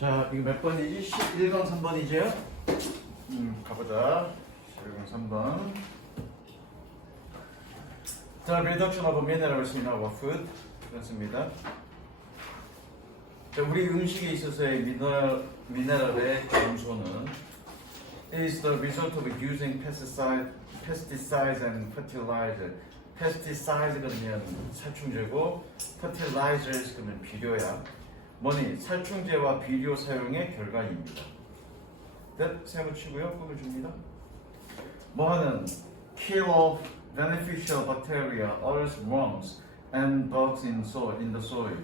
자, 이거 몇 번이지? 11번 3번이죠? 가보자. 11번 3번. 자, reduction of minerals in our food. 그렇습니다. 자, 우리 음식에 있어서의 미네랄의 감소는 is the result of using pesticides and fertilizer. pesticides 그러면 살충제고 fertilizers 그러면 비료야. 뭐니? 살충제와 비료 사용의 결과입니다. 세워치고요. 꾸며줍니다. 뭐하는? kill off beneficial bacteria, earthworms, and bugs in the soil.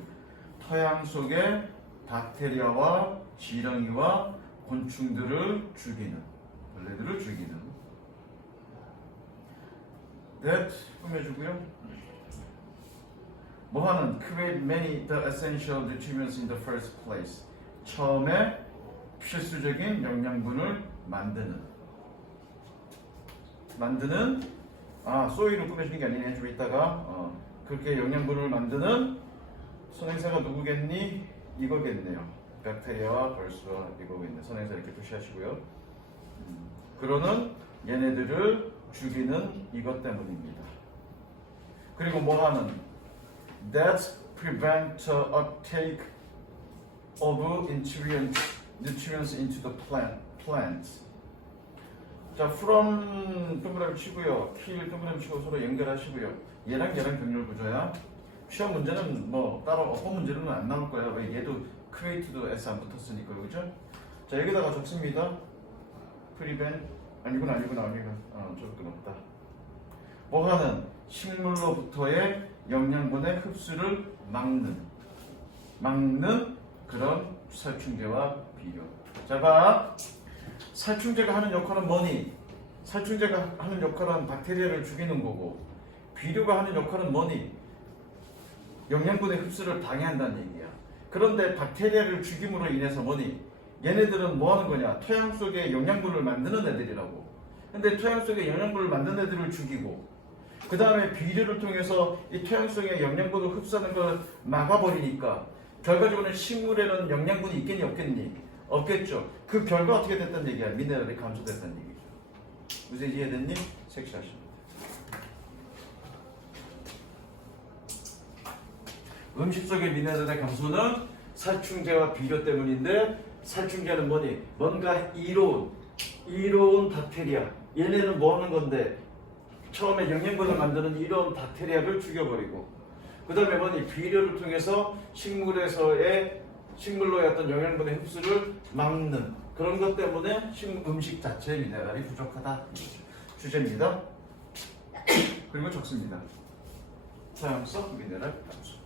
토양 속의 박테리아와 지렁이와 곤충들을 죽이는, 벌레들을 죽이는. 꾸며주고요. 뭐하는? create many the essential nutrients in the first place. 처음에 필수적인 영양분을 만드는 소일을 꾸며주는 게 아니네. 좀 이따가 그렇게 영양분을 만드는 선행사가 누구겠니? 이거겠네요. 박테리아와 벌스와 이거겠네. 선행사 이렇게 표시하시고요. 그러는 얘네들을 죽이는 이것 때문입니다. 그리고 뭐하는? that prevent uptake of nutrients into the plant. 자, from 동그라미 치고요. kill 동그라미 치고 서로 연결하시고요. 얘랑 병렬 구조야. 시험 문제는 뭐 따로 어법 문제는 안 나올 거야. 왜? 얘도 create도 s 안 붙었으니까, 그죠? 자, 여기다가 적습니다. prevent 아니구나. 조금 없다. 뭐하는? 식물로부터의 영양분의 흡수를 막는 그런 살충제와 비료. 자, 봐. 살충제가 하는 역할은 뭐니? 살충제가 하는 역할은 박테리아를 죽이는 거고, 비료가 하는 역할은 뭐니? 영양분의 흡수를 방해한다는 얘기야. 그런데 박테리아를 죽임으로 인해서 뭐니? 얘네들은 뭐 하는 거냐? 토양 속에 영양분을 만드는 애들이라고. 근데 토양 속에 영양분을 만드는 애들을 죽이고, 그 다음에 비료를 통해서 이 토양 속에 영양분을 흡수하는 걸 막아버리니까 결과적으로는 식물에는 영양분이 있겠니 없겠니? 없겠죠. 그 결과 어떻게 됐다는 얘기야? 미네랄이 감소됐다는 얘기죠. 무슨 이해됐니? 색칠하십니다. 음식 속의 미네랄의 감소는 살충제와 비료 때문인데, 살충제는 뭐니? 뭔가 이로운 박테리아. 얘네는 뭐 하는 건데? 처음에 영양분을 만드는 이런 박테리아를 죽여버리고, 그 다음에 뭐니? 비료를 통해서 식물로의 어떤 영양분의 흡수를 막는 그런 것 때문에 음식 자체의 미네랄이 부족하다. 주제입니다. 그리고 적습니다. 사용성 미네랄 감소.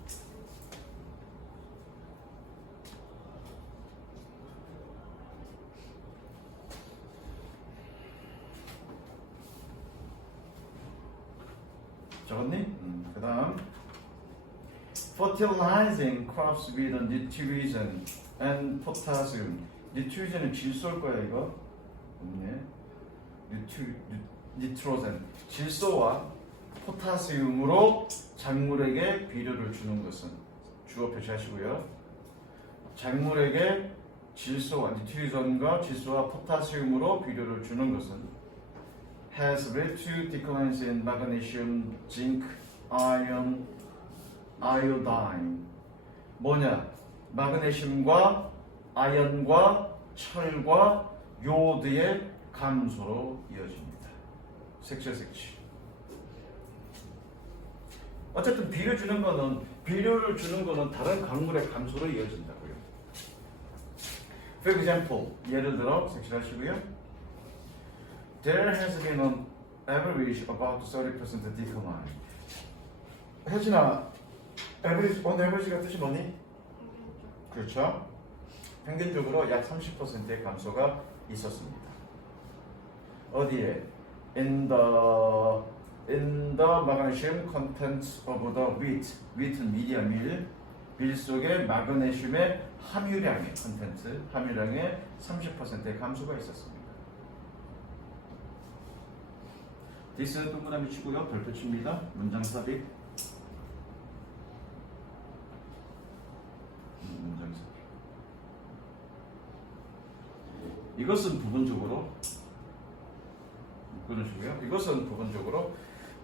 적었니? 그 다음 fertilizing crops with nitrogen and potassium. nitrogen은 질소일 거야 이거. 없네. 니트로젠, 질소와 포타시움으로 작물에게 비료를 주는 것은, 주어 표시하시고요. 작물에게 질소와 니트로젠과 질소와 포타시움으로 비료를 주는 것은 has led to declines in magnesium, zinc, iron, iodine. 뭐냐? 마그네슘과 아연과 철과 요오드의 감소로 이어집니다. 색칠. 어쨌든 비료를 주는 거는 다른 광물의 감소로 이어진다고요. For example, 예를 들어 색칠하시고요. There has been an average about 30% decline. 혜진아, average, on average가 뜻이 뭐니? 그렇죠? 평균적으로 약 30%의 감소가 있었습니다. 어디에? In the magnesium content of the wheat. wheat은 밀이야, 밀 속에 마그네슘의 함유량의 컨텐트, 함유량의 30%의 감소가 있었습니다. 디스는 동그라미 치고요. 별표 칩니다. 문장 삽입. 문장 삽입. 이것은 부분적으로 끊으시고요. 이것은 부분적으로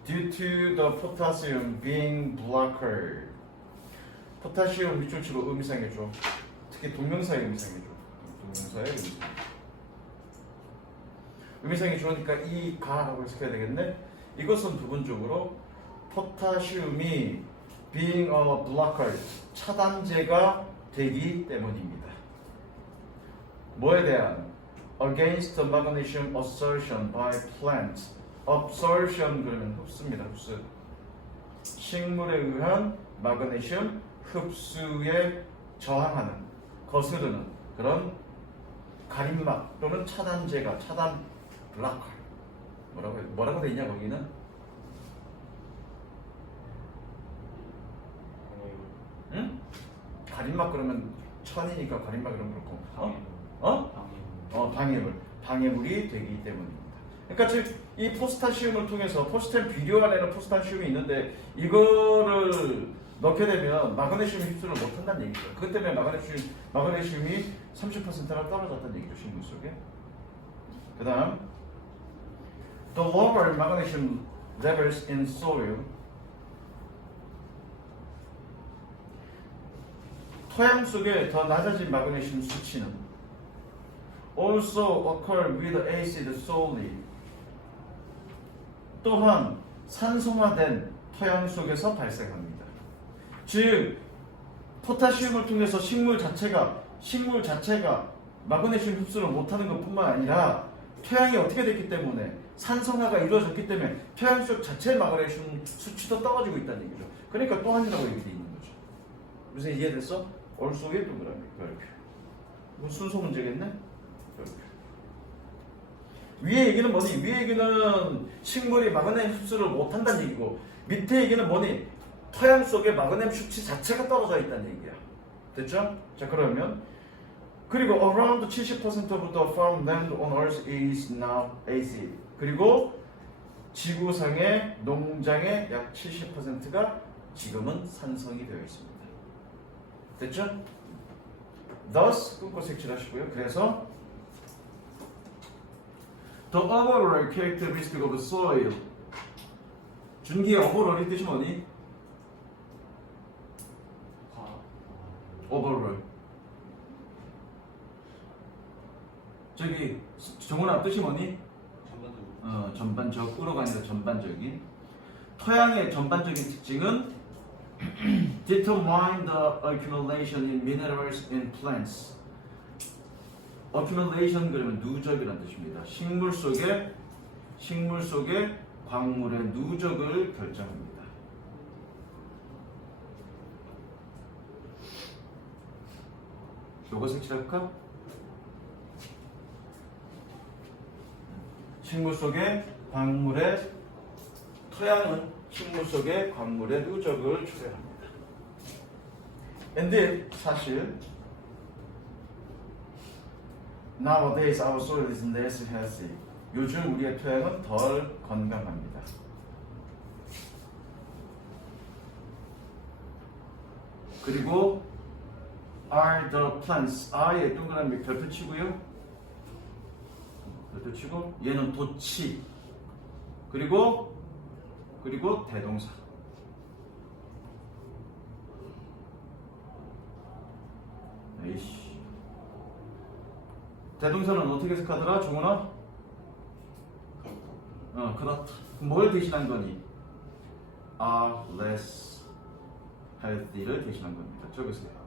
due to the potassium being blocker. 포타시움 밑줄 치고 의미상해줘. 특히 동명사의 의미상해줘. 동명사의 의미상. 의미상이 좋으니까 이 가라고 해석해야 되겠네. 이것은 부분적으로 포타시움이 being a blocker, 차단제가 되기 때문입니다. 뭐에 대한? Against the magnesium absorption by plants. absorption 그러면 흡수입니다. 흡수. 식물에 의한 마그네슘 흡수에 저항하는, 거스르는 그런 가림막 또는 차단제가, 차단 블락커. 뭐라고 돼 있냐 거기는? 응? 가림막 그러면 천이니까 가림막 이런 그렇고. 방해물이 되기 때문입니다. 그러니까 즉 이 포스타시움을 통해서 포스텐 비료 안에는 포스타시움이 있는데 이거를 넣게 되면 마그네슘 흡수를 못한다는 얘기죠. 그것 때문에 마그네슘이 30%가 떨어졌다는 얘기죠. 식물 속에. 그 다음 The lower magnesium levels in soil. 토양 속에 더 낮아진 마그네슘 수치는 also occur with acid solely. 또한 산성화된 토양 속에서 발생합니다. 즉 포타시움을 통해서 식물 자체가 마그네슘 흡수를 못하는 것뿐만 아니라 토양이 어떻게 됐기 때문에 산성화가 이루어졌기 때문에 토양 속 자체의 마그네슘 수치도 떨어지고 있다는 얘기죠. 그러니까 또한이라고 얘기되어 있는 거죠. 무슨 이해됐어? 얼쏘의 동그라미 별표. 이건 순서 문제겠네? 별표. 위에 얘기는 뭐니? 위에 얘기는 식물이 마그네슘 흡수를 못한다는 얘기고 밑에 얘기는 뭐니? 토양 속에 마그네슘 수치 자체가 떨어져 있다는 얘기야. 됐죠? 자 그러면 그리고 around 70% of the farmland on earth is now acid. 그리고 지구상의 농장의 약 70%가 지금은 산성이 되어 있습니다. 됐죠? thus 끊고 색칠하시고요. 그래서 the overall characteristic of the soil. 준기의 overall이 뜻이 뭐니? overall. 저기 정훈아 뜻이 뭐니? 전반적으로가 아니라 전반적인. 토양의 전반적인 특징은 determine the accumulation in minerals in plants. accumulation 그러면 누적이라는 뜻입니다. 식물 속에 광물의 누적을 결정합니다. 요거 색칠할까? 토양은 식물 속의 광물의 누적을 초래합니다. 근데 사실 nowadays our soil is less healthy. 요즘 우리의 토양은 덜 건강합니다. 그리고 are the plants. R에 동그라미 별표 치고요. 별표 치고 얘는 도치. 그리고 대동사. 에이씨. 대동사는 어떻게 해석하더라, 종훈아? 그렇다. 뭘 대신한 거니? are less healthy를 대신한 겁니다. 적으세요.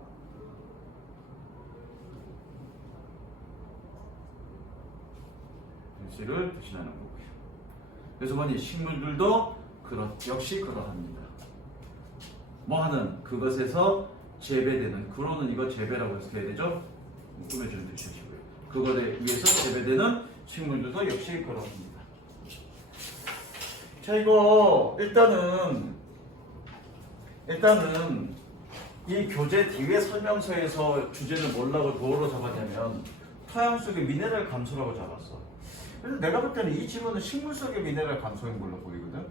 를 대신하는 거고요. 그래서 뭐니? 식물들도 역시 그러합니다. 뭐하는? 그것에서 재배되는. 그로는 이거 재배라고 해석해야 되죠? 꾸며주는 뜻이시고요. 그것에 의해서 재배되는 식물들도 역시 그러합니다. 자, 이거 일단은 이 교재 뒤에 설명서에서 주제를 뭐로 잡았냐면 토양 속의 미네랄 감소라고 잡았어. 그래서 내가 볼 때는 이 질문은 식물 속의 미네랄 감소인 걸로 보이거든.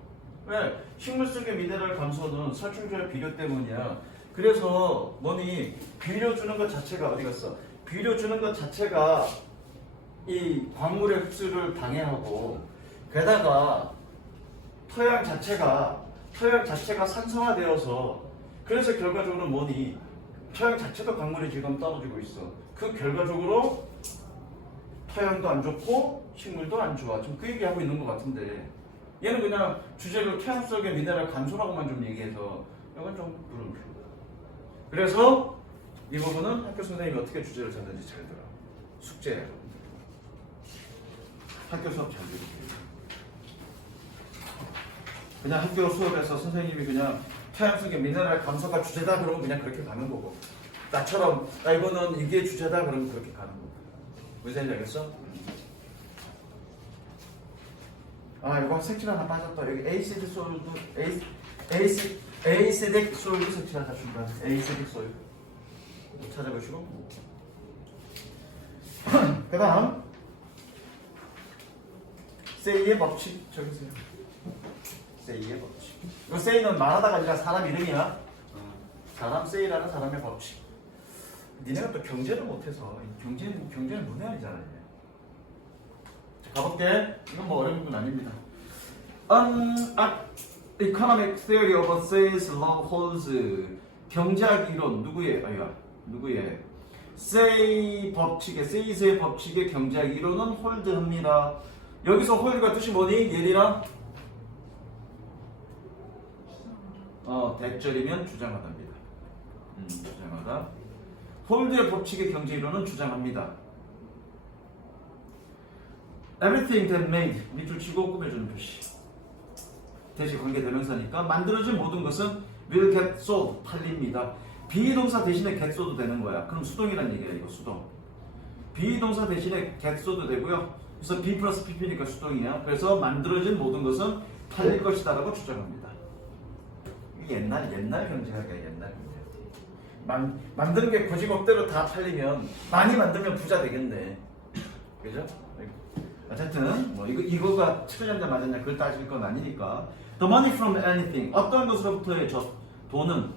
왜? 식물 속의 미네랄 감소는 살충제의 비료 때문이야. 그래서 뭐니? 비료 주는 것 자체가 어디 갔어? 비료 주는 것 자체가 이 광물의 흡수를 방해하고 게다가 토양 자체가 산성화되어서 그래서 결과적으로 뭐니 토양 자체도 광물이 지금 떨어지고 있어. 그 결과적으로 토양도 안 좋고 식물도 안 좋아. 지금 그 얘기하고 있는 것 같은데 얘는 그냥 주제를 토양 속의 미네랄 감소라고만 좀 얘기해서 이건 좀 물음표. 그래서 이 부분은 학교 선생님이 어떻게 주제를 잡는지 잘 들어. 숙제예요. 학교 수업 잘 들으세요. 그냥 학교 수업에서 선생님이 그냥 토양 속의 미네랄 감소가 주제다 그러면 그냥 그렇게 가는 거고 나처럼 이거는 이게 주제다 그러면 그렇게 가는 거고 무슨 얘기 알겠어? 이거 색칠 하나 빠졌다. 여기 에이시드 소일도 에이시딕 소일도 색칠하자 중간. 에이시딕 소일 찾아보시고 그 다음 세이의 법칙 적으세요. 세이의 법칙. 이 세이는 말하다가 아니라 사람 이름이야. 사람 세이라는 사람의 법칙. 니네가 또 경제를 못해서 경제는 문외한이잖아. 가볼게. 이건 뭐 어려운 건 아닙니다. Economic theory of Say's law holds. 경제학 이론 누구의 Say's 법칙의 경제학 이론은 홀드합니다. 여기서 홀드가 뜻이 뭐니? 예리나? 대절이면 주장하답니다. 주장하다. 홀드의 법칙의 경제 이론은 주장합니다. Everything that made 밑줄 치고 꾸며주는 표시. 대시 관계 대명사니까 만들어진 모든 것은 will get sold 팔립니다. 비동사 대신에 get sold 되는 거야. 그럼 수동이란 얘기야 이거 수동. 비동사 대신에 get sold 되고요. 그래서 B 플러스 PP니까 수동이야. 그래서 만들어진 모든 것은 팔릴 것이다라고 주장합니다. 옛날 경제학이야 옛날 경제학. 만드는 게 고지법대로 다 팔리면 많이 만들면 부자 되겠네. 그죠? 어쨌든 뭐 이거가 틀렸냐 맞았냐 그걸 따질 건 아니니까. The money from anything 어떤 것으로부터의 돈은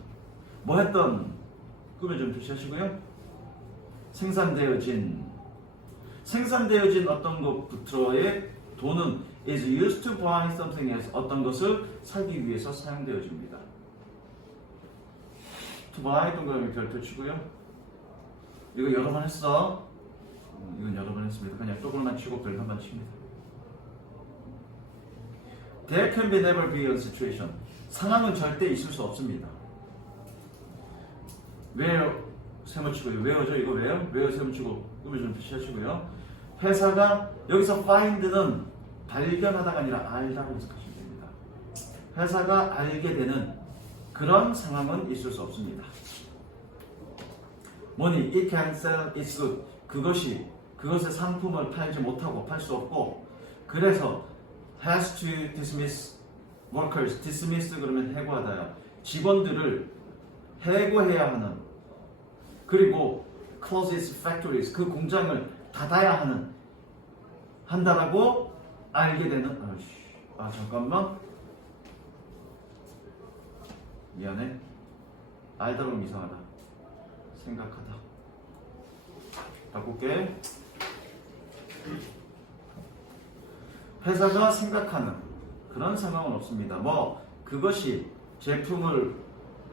뭐 했던 꿈에 좀 표시하시고요. 생산되어진 어떤 것부터의 돈은 is used to buy something else 어떤 것을 사기 위해서 사용되어집니다. to buy 동그라미 별표 치고요. 이거 여러 번 했어. 이건 여러 번 했습니다. 그냥 조금만 치고 별 한 번 칩니다. There can be never be a situation. 상황은 절대 있을 수 없습니다. where 세모치고요. where죠? 이거 where 세모치고 꿈을 좀 표시하시고요. 회사가 여기서 find는 발견하다가 아니라 알다고 해석하시면 됩니다. 회사가 알게 되는 그런 상황은 있을 수 없습니다. 뭐니? It can sell its good. 그것의 상품을 팔지 못하고 팔 수 없고 그래서 has to dismiss workers. dismiss 그러면 해고하다야. 직원들을 해고해야 하는 그리고 close its factories. 그 공장을 닫아야 한다라고 알게 되는 잠깐만 미안해. 알다 보면 이상하다. 생각하다. 바꿀게. 회사가 생각하는 그런 상황은 없습니다. 그것이 제품을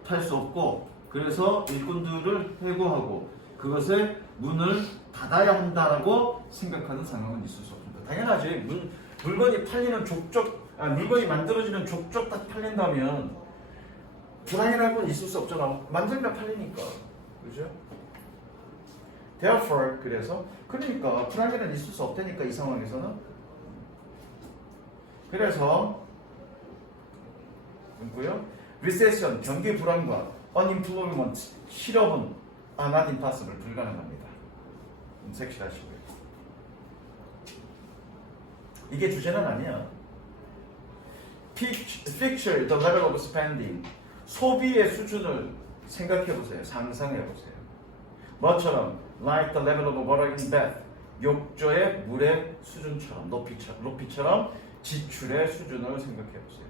팔 수 없고 그래서 일꾼들을 해고하고 그것의 문을 닫아야 한다라고 생각하는 상황은 있을 수 없습니다. 당연하지. 물건이 팔리는 물건이 만들어지는 족족 딱 팔린다면 불황이라는 건 있을 수 없잖아. 만들면 팔리니까. 그죠? Therefore, 그러니까 불황이란 있을 수 없다니까 이 상황에서는. 그래서 뭐고요? Recession, 경기 불황과 Unemployment, 실업은 not impossible, 불가능합니다. 색칠하시고요. 이게 주제는 아니야. Picture the level of spending, 소비의 수준을 생각해보세요. 상상해보세요. 뭐처럼? Like the level of water in bath, 욕조의 물의 수준처럼, 높이처럼 지출의 수준을 생각해보세요.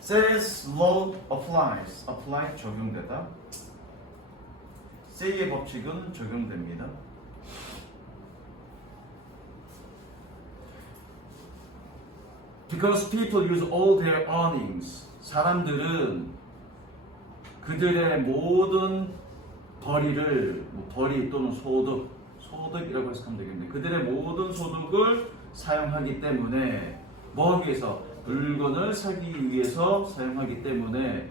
Say's law applies. apply 적용되다. Say의 법칙은 적용됩니다. Because people use all their earnings. 사람들은 그들의 모든 벌이를 벌이 또는 소득이라고 해석하면 되겠네. 그들의 모든 소득을 사용하기 때문에 뭐 하기 위해서? 물건을 사기 위해서 사용하기 때문에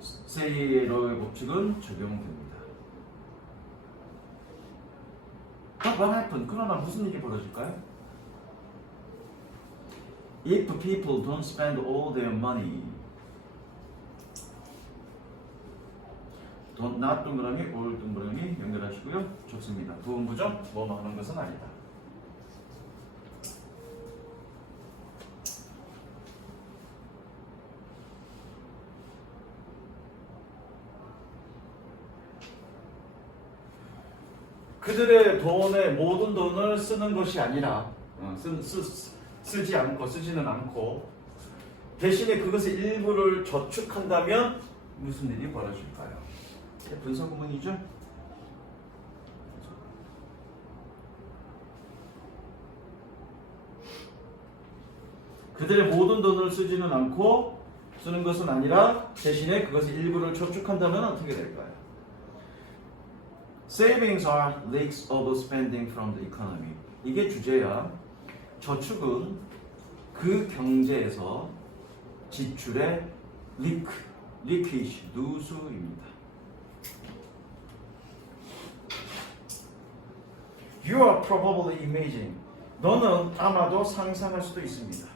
세이로의 법칙은 적용됩니다. But what happened? 그러나 무슨 일이 벌어질까요? If people don't spend all their money, don't not 동그라미, all 동그라미 연결하시고요. 좋습니다. 부분부정 뭐뭐 하는 것은 아니다. 그들의 돈의 모든 돈을 쓰는 것이 아니라 쓰지는 않고 대신에 그것의 일부를 저축한다면 무슨 일이 벌어질까요? 분석 구문이죠. 그들의 모든 돈을 쓰지는 않고 쓰는 것은 아니라 대신에 그것의 일부를 저축한다면 어떻게 될까요? Savings are leaks of spending from the economy. 이게 주제야. 저축은 그 경제에서 지출의 leakage, 누수입니다. You are probably imagining. 너는 아마도 상상할 수도 있습니다.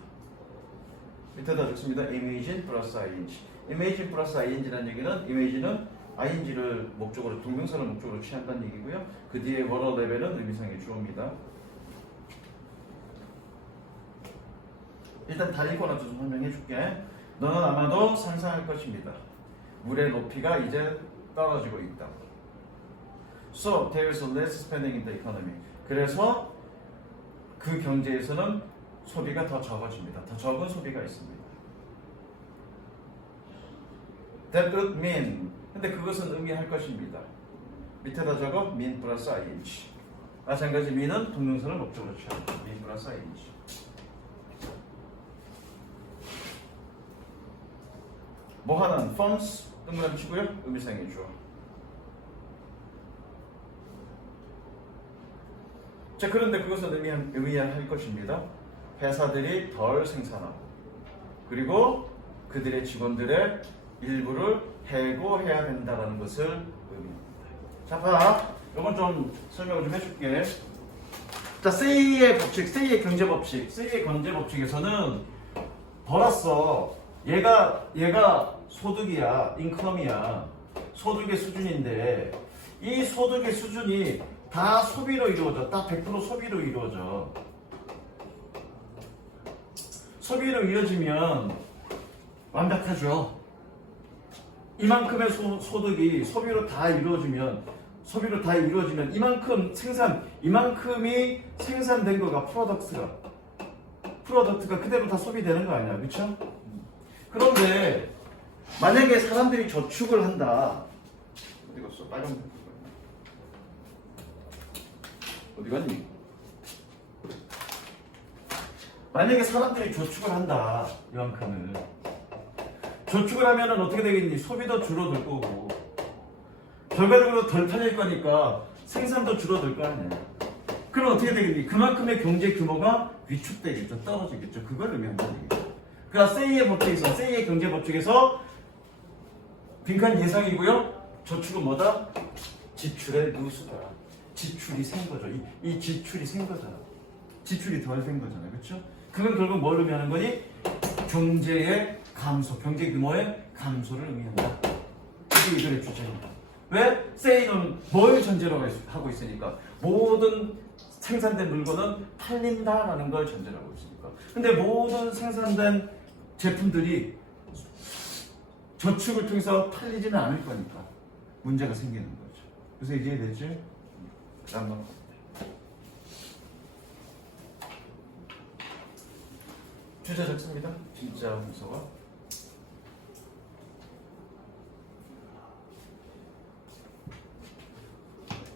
밑에다 적습니다. Imagine 플러스 ing. Imagine 플러스 ing라는 얘기는 image는 ing를 목적으로 동명사를 목적으로 취한다는 얘기고요. 그 뒤에 원어 레벨은 의미상의 주어입니다. 일단 다 읽고 나서 좀 설명해 줄게. 너는 아마도 상상할 것입니다. 물의 높이가 이제 떨어지고 있다. So there is less spending in the economy. 그래서 그 경제에서는 소비가 더 적어집니다. 더 적은 소비가 있습니다. That would mean. 근데 그것은 의미할 것입니다. 밑에다 적어 mean 플러스 ing. 마찬가지 mean은 동명사를 목적으로 취합니다. mean 플러스 ing. 뭐 하는 forms 동그라미 치고요. 의미상의 주어. 자, 그런데 그것은 의미할 것입니다. 회사들이 덜 생산하고 그리고 그들의 직원들의 일부를 해고해야 된다는 것을 의미합니다. 자, 봐. 이건 좀 설명을 좀 해줄게. 자, 세이의 법칙, 세이의 경제 법칙, 세이의 경제 법칙에서는 벌었어. 얘가 소득이야, 인컴이야. 소득의 수준인데 이 소득의 수준이 다 소비로 이루어져. 딱 100% 소비로 이루어져. 소비로 이루어지면 완벽하죠. 이만큼의 소득이 소비로 다 이루어지면 이만큼이 생산된 거가 프로덕트가 그대로 다 소비되는 거 아니야, 그렇죠? 그런데 만약에 사람들이 저축을 한다. 어디 갔어? 빨간 어디 갔니? 만약에 사람들이 저축을 한다, 이만큼을. 저축을 하면은 어떻게 되겠니? 소비도 줄어들 거고, 결과적으로 덜 팔릴 거니까 생산도 줄어들 거 아니야. 그럼 어떻게 되겠니? 그만큼의 경제 규모가 위축되겠죠, 떨어지겠죠. 그걸 의미한다는 얘기죠. 그러니까 세이의 경제 법칙에서 빈칸 예상이고요. 저축은 뭐다? 지출의 누수다. 지출이 생 거죠. 이 지출이 생 거잖아. 지출이 덜 생 거잖아, 그렇죠? 그건 결국 뭘 의미하는 거니? 경제의 감소, 경제 규모의 감소를 의미한다. 이게 이들의 주제입니다. 왜? 세이는 뭘 전제로 하고 있으니까 모든 생산된 물건은 팔린다라는 걸 전제로 하고 있으니까. 근데 모든 생산된 제품들이 저축을 통해서 팔리지는 않을 거니까 문제가 생기는 거죠. 그래서 이해되지? 그 다음 넘어갑니다. 주제 적습니다. 진짜 문서가.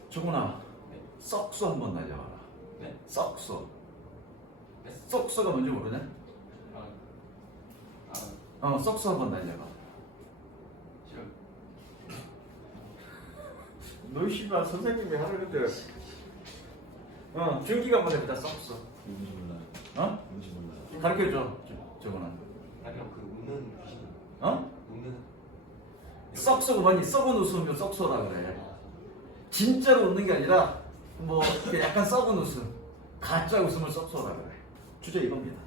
정훈아, 썩소 한번 날려봐라. 네? 썩소. 썩소가 뭔지 모르네? 썩소 한번 날려봐. 싫어. 너 씨발 선생님이 하려는데. 준기가 한번 해보자. 썩소. 뭔지 몰라. 뭔지 몰라. 가르쳐줘. 저거는. 그냥 그 웃는 귀신. 웃는. 썩소가 뭐니? 썩은 웃음이면 썩소라 그래. 진짜로 웃는 게 아니라 뭐 이렇게 약간 썩은 웃음, 가짜 웃음을 썩소라 그래. 주제 이겁니다.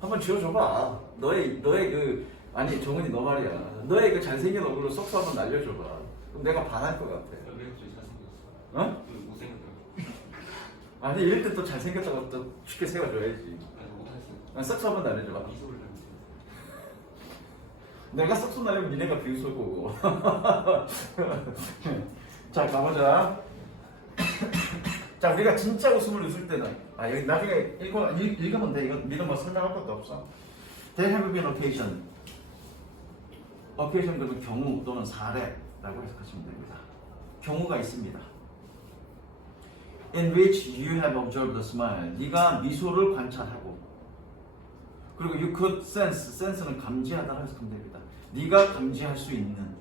한번 지어줘봐. 너의 그 아니 정은이 너 말이야. 너의 그 잘생긴 얼굴로 썩소 한번 날려줘봐. 그럼 내가 반할 것 같아. 왜 갑자기 잘생겼어? 어? 그 못생겼다고. 아니 이럴 때 또 잘생겼다고 또 쉽게 세워줘야지. 아니 못했어. 썩소 한번 날려줘봐. 미소를 닮았어. 내가 썩소 날리면 니네가 비웃을 거고. 자 가보자. 자 우리가 진짜 웃음을 웃을 때는 여기 나중에 읽으면 돼. 이건 뭐 설명할 것도 없어. There have been occasion. occasion 그러면 경우 또는 사례라고 해석하시면 됩니다. 경우가 있습니다. In which you have observed a smile. 네가 미소를 관찰하고 그리고 you could sense. sense는 감지하다라고 해석하면 됩니다. 네가 감지할 수 있는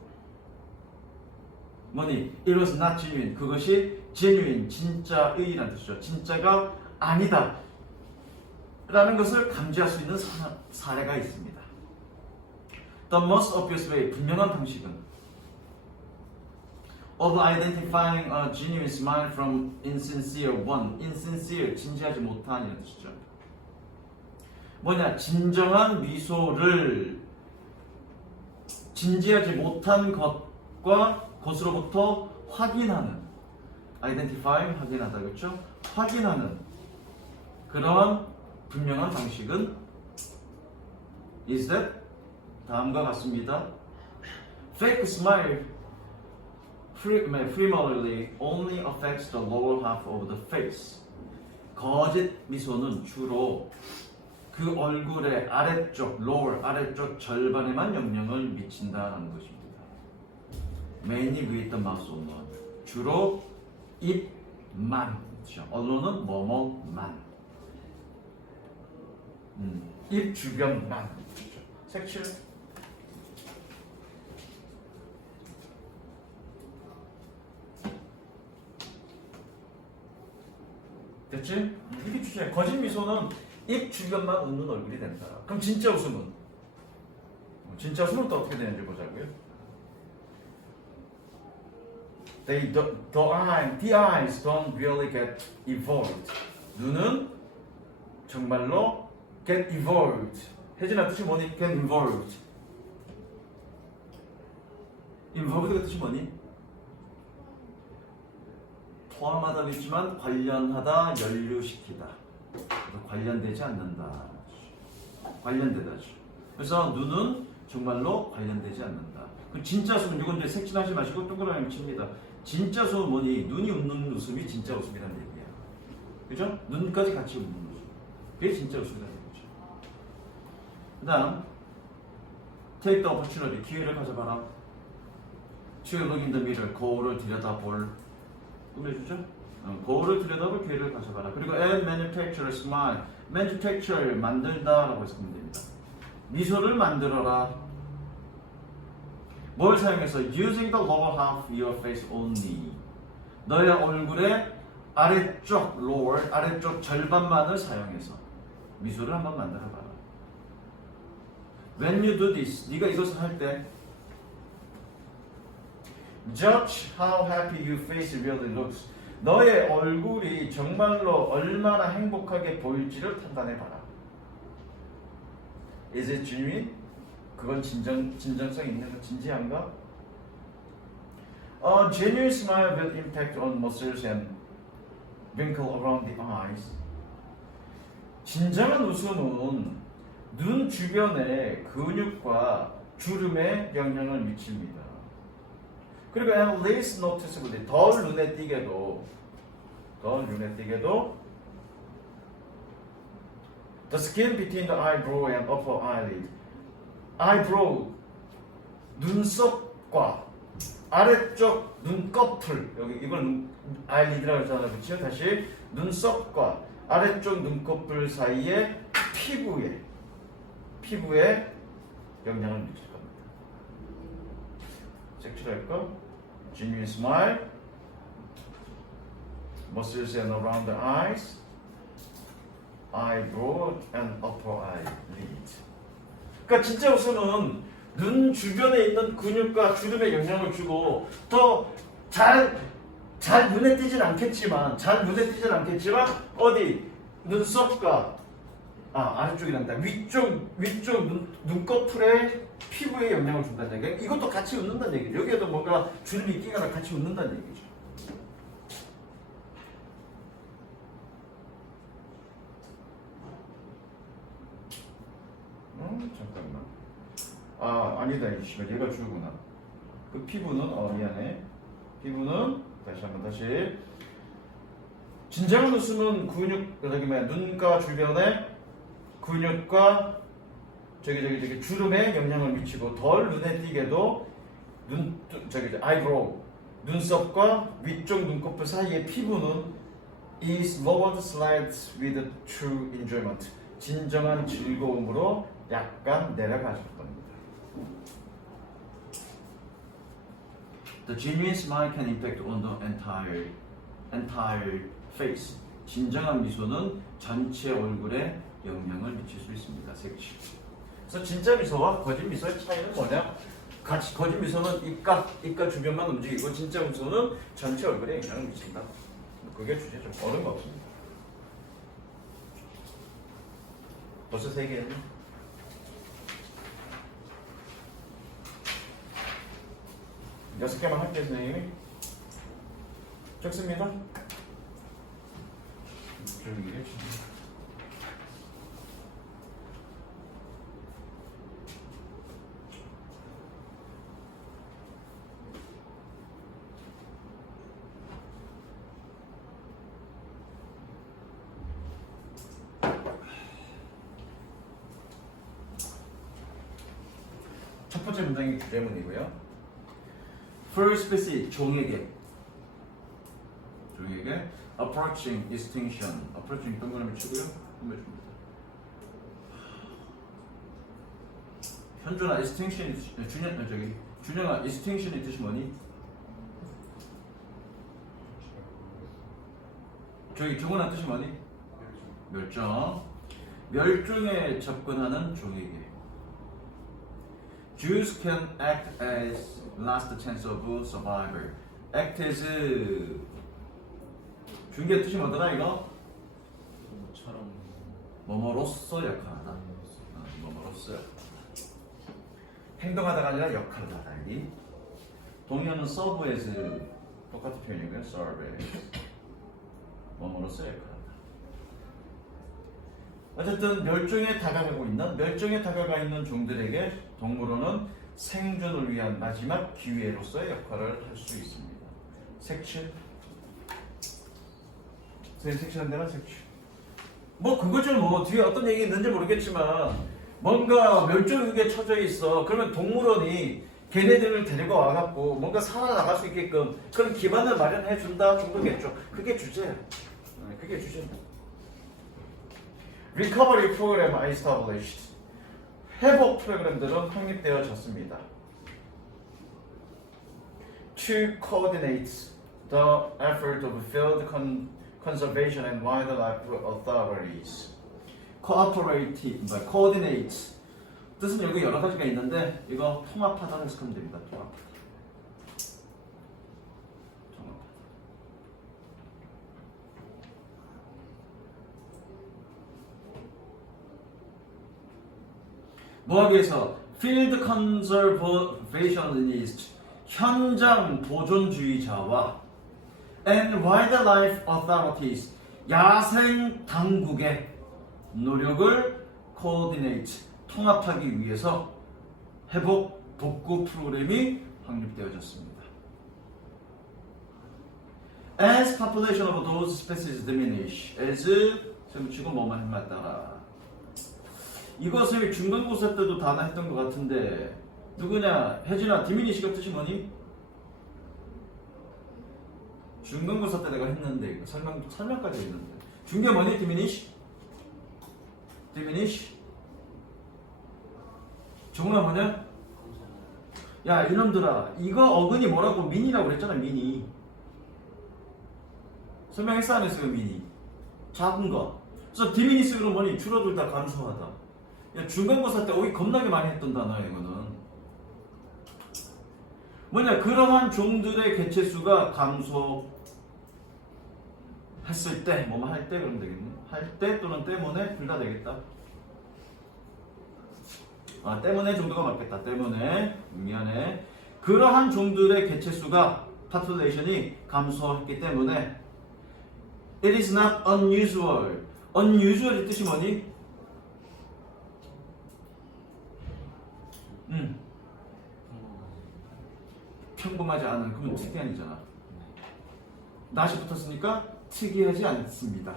뭐니? It was not genuine. 그것이 genuine, 진짜의라는 뜻이죠. 진짜가 아니다 라는 것을 감지할 수 있는 사례가 있습니다. The most obvious way, 분명한 방식은 of identifying a genuine smile from insincere one. insincere, 진지하지 못한이라는 뜻이죠. 뭐냐? 진정한 미소를 진지하지 못한 것과 것으로부터 확인하는, identifying 확인하다 그렇죠? 확인하는 그런 분명한 방식은 is that 다음과 같습니다. Fake smile primarily only affects the lower half of the face. 거짓 미소는 주로 그 얼굴의 아래쪽, lower 아래쪽 절반에만 영향을 미친다라는 것입니다. Mainly with the mouth alone. 주로 입만, 그렇죠? 언론은 뭐뭐만. 입 주변만. 그렇죠? 색칠. 됐지? 이게 주제야. 거짓 미소는 입 주변만 웃는 얼굴이 된다. 그럼 진짜 웃음은? 진짜 웃음은 또 어떻게 되는지 보자고요. The eyes don't really get involved. 눈은 정말로 get involved. 혜진아 뜻이 뭐니? get involved. involved가 뜻이 뭐니? 포함하다도 있지만 관련하다, 연루시키다. 관련되지 않는다. 관련되다죠. 그래서 눈은 정말로 관련되지 않는다. 그 진짜 웃음은 이건 이제 색칠하지 마시고 동그라미 칩니다. 진짜 웃음은 뭐니? 눈이 웃는 웃음이 진짜 웃음이라는 얘기야. 그죠? 눈까지 같이 웃는 웃음. 그게 진짜 웃음이라는 얘기죠. 그 다음 take the opportunity. 기회를 가져봐라. To look in the mirror. 거울을 들여다볼. 끝내주죠? 거울을 들여다볼 기회를 가져봐라. 그리고 and manufacture a smile. manufacture, 만들다 라고 해석하면 됩니다. 미소를 만들어라. 뭘 사용해서? using the lower half of your face only. 너의 얼굴의 아래쪽, lower, 아래쪽 절반만을 사용해서 미소를 한번 만들어봐라. When you do this, 네가 이것을 할 때 judge how happy your face really looks. 너의 얼굴이 정말로 얼마나 행복하게 보일지를 판단해봐라. Is it genuine? 그건 진정성 있는 거, 진지한가? A genuine smile will impact on muscles and wrinkle around the eyes. 진정한 웃음은 눈 주변의 근육과 주름에 영향을 미칩니다. 그리고 and least noticeably, 덜 눈에 띄게도 the skin between the eyebrow and upper eyelid. eyebrow, 눈썹과 아래쪽 눈꺼풀, 여기 이걸 eyelid라고 했잖아요. 그렇죠? 다시 눈썹과 아래쪽 눈꺼풀 사이에 피부에 영향을 미칠 겁니다. 색칠할까? Genuine smile, muscles and around the eyes, eyebrow and upper eyelid. 그러니까 진짜 웃음은 눈 주변에 있는 근육과 주름에 영향을 주고 더 잘 눈에 띄진 않겠지만 어디 눈썹과 아래쪽이란다 위쪽 눈꺼풀에 피부에 영향을 준다는 얘기야. 이것도 같이 웃는다는 얘기죠. 여기에도 뭔가 주름이 끼거나 같이 웃는다는 얘기죠. 잠깐만. 아니다. 얘가 주구나. 그 피부는 미안해. 피부는 다시 진정한 웃음은 눈가 주변에 근육과 저기 주름에 영향을 미치고 덜 눈에 띄게도 아이브로우 눈썹과 위쪽 눈꺼풀 사이의 피부는 is lowered slides with true enjoyment. 진정한 즐거움으로 약간 내려가실 겁니다. The genuine smile can impact on the entire face. 진정한 미소는 전체 얼굴에 영향을 미칠 수 있습니다. 색칠. 그래서 진짜 미소와 거짓 미소의 차이는 뭐냐? 거짓 미소는 입가 주변만 움직이고 진짜 미소는 전체 얼굴에 영향을 미친다. 그게 주제죠. 어려운 거 없습니다. 벌써 3개였네. 여섯 개만 할게요, 선생님이. 적습니다. 첫 번째 문장이 주제문이고요. First species, 종에게 approaching extinction. approaching 동그라미 치고요. 한번 줍니다. 현준아, extinction 준영아, extinction의 뜻이 뭐니? 종은아 뜻이 뭐니? 멸종. 멸종에 접근하는 종에게. Jews can act as last chance of survival. act as 중개 뜻이 뭐더라 이거? 뭐뭐로서 역할하다. 뭐뭐로서 행동하다가 아니라 역할을 하다. 동의어는 serve as 똑같은 표현이고요. serve as 뭐뭐로서 역할하다. 어쨌든 멸종에 다가가 있는 종들에게 동물원은 생존을 위한 마지막 기회로서의 역할을 할 수 있습니다. 색칠. 선생님 색칠한 데만 색칠. 그거죠. 뒤에 어떤 얘기 있는지 모르겠지만 뭔가 멸종위기에 처져 있어. 그러면 동물원이 걔네들을 데리고 와갖고 뭔가 살아나갈 수 있게끔 그런 기반을 마련해 준다 정도겠죠. 그게 주제예요. 그게 주제입니다. Recovery program are established. 회복 프로그램들은 확립되어졌습니다. To coordinate the effort of field conservation and wildlife authorities. coordinate. 뜻은 여기 여러 가지가 있는데 이거 통합하다 해석하면 됩니다. 통합하다. 뭐하기 위해서? Field conservationist, 현장 보존주의자와 and wildlife authorities, 야생 당국의 노력을 coordinate, 통합하기 위해서 회복 복구 프로그램이 확립되어졌습니다. As population of those species diminish, as 지금 뭐만 해놨다가 이것을 중간고사 때도 다 했던 것 같은데 누구냐? 혜진아, 디미니시가 뜻이 뭐니? 중간고사 때 내가 했는데 이거 설명까지 했는데 중계 뭐니? 디미니시? 정답 뭐냐? 야 이놈들아 이거 어근이 뭐라고 미니라고 그랬잖아. 미니 설명했어 안 했어요? 미니 작은 거. 그래서 디미니스는 뭐니? 줄어들다 감소하다. 야, 중간고사 때 오기 겁나게 많이 했던 단어야 이거는. 뭐냐 그러한 종들의 개체수가 감소했을 때 뭐뭐 할 때 그러면 되겠네. 할 때 또는 때문에 둘 다 되겠다. 아 때문에 정도가 맞겠다. 때문에 미안해. 그러한 종들의 개체수가 population이 감소했기 때문에 it is not unusual. unusual의 뜻이 뭐니? 평범하지 않은. 그러면 특이한이잖아. not이 붙었으니까 특이하지 않습니다.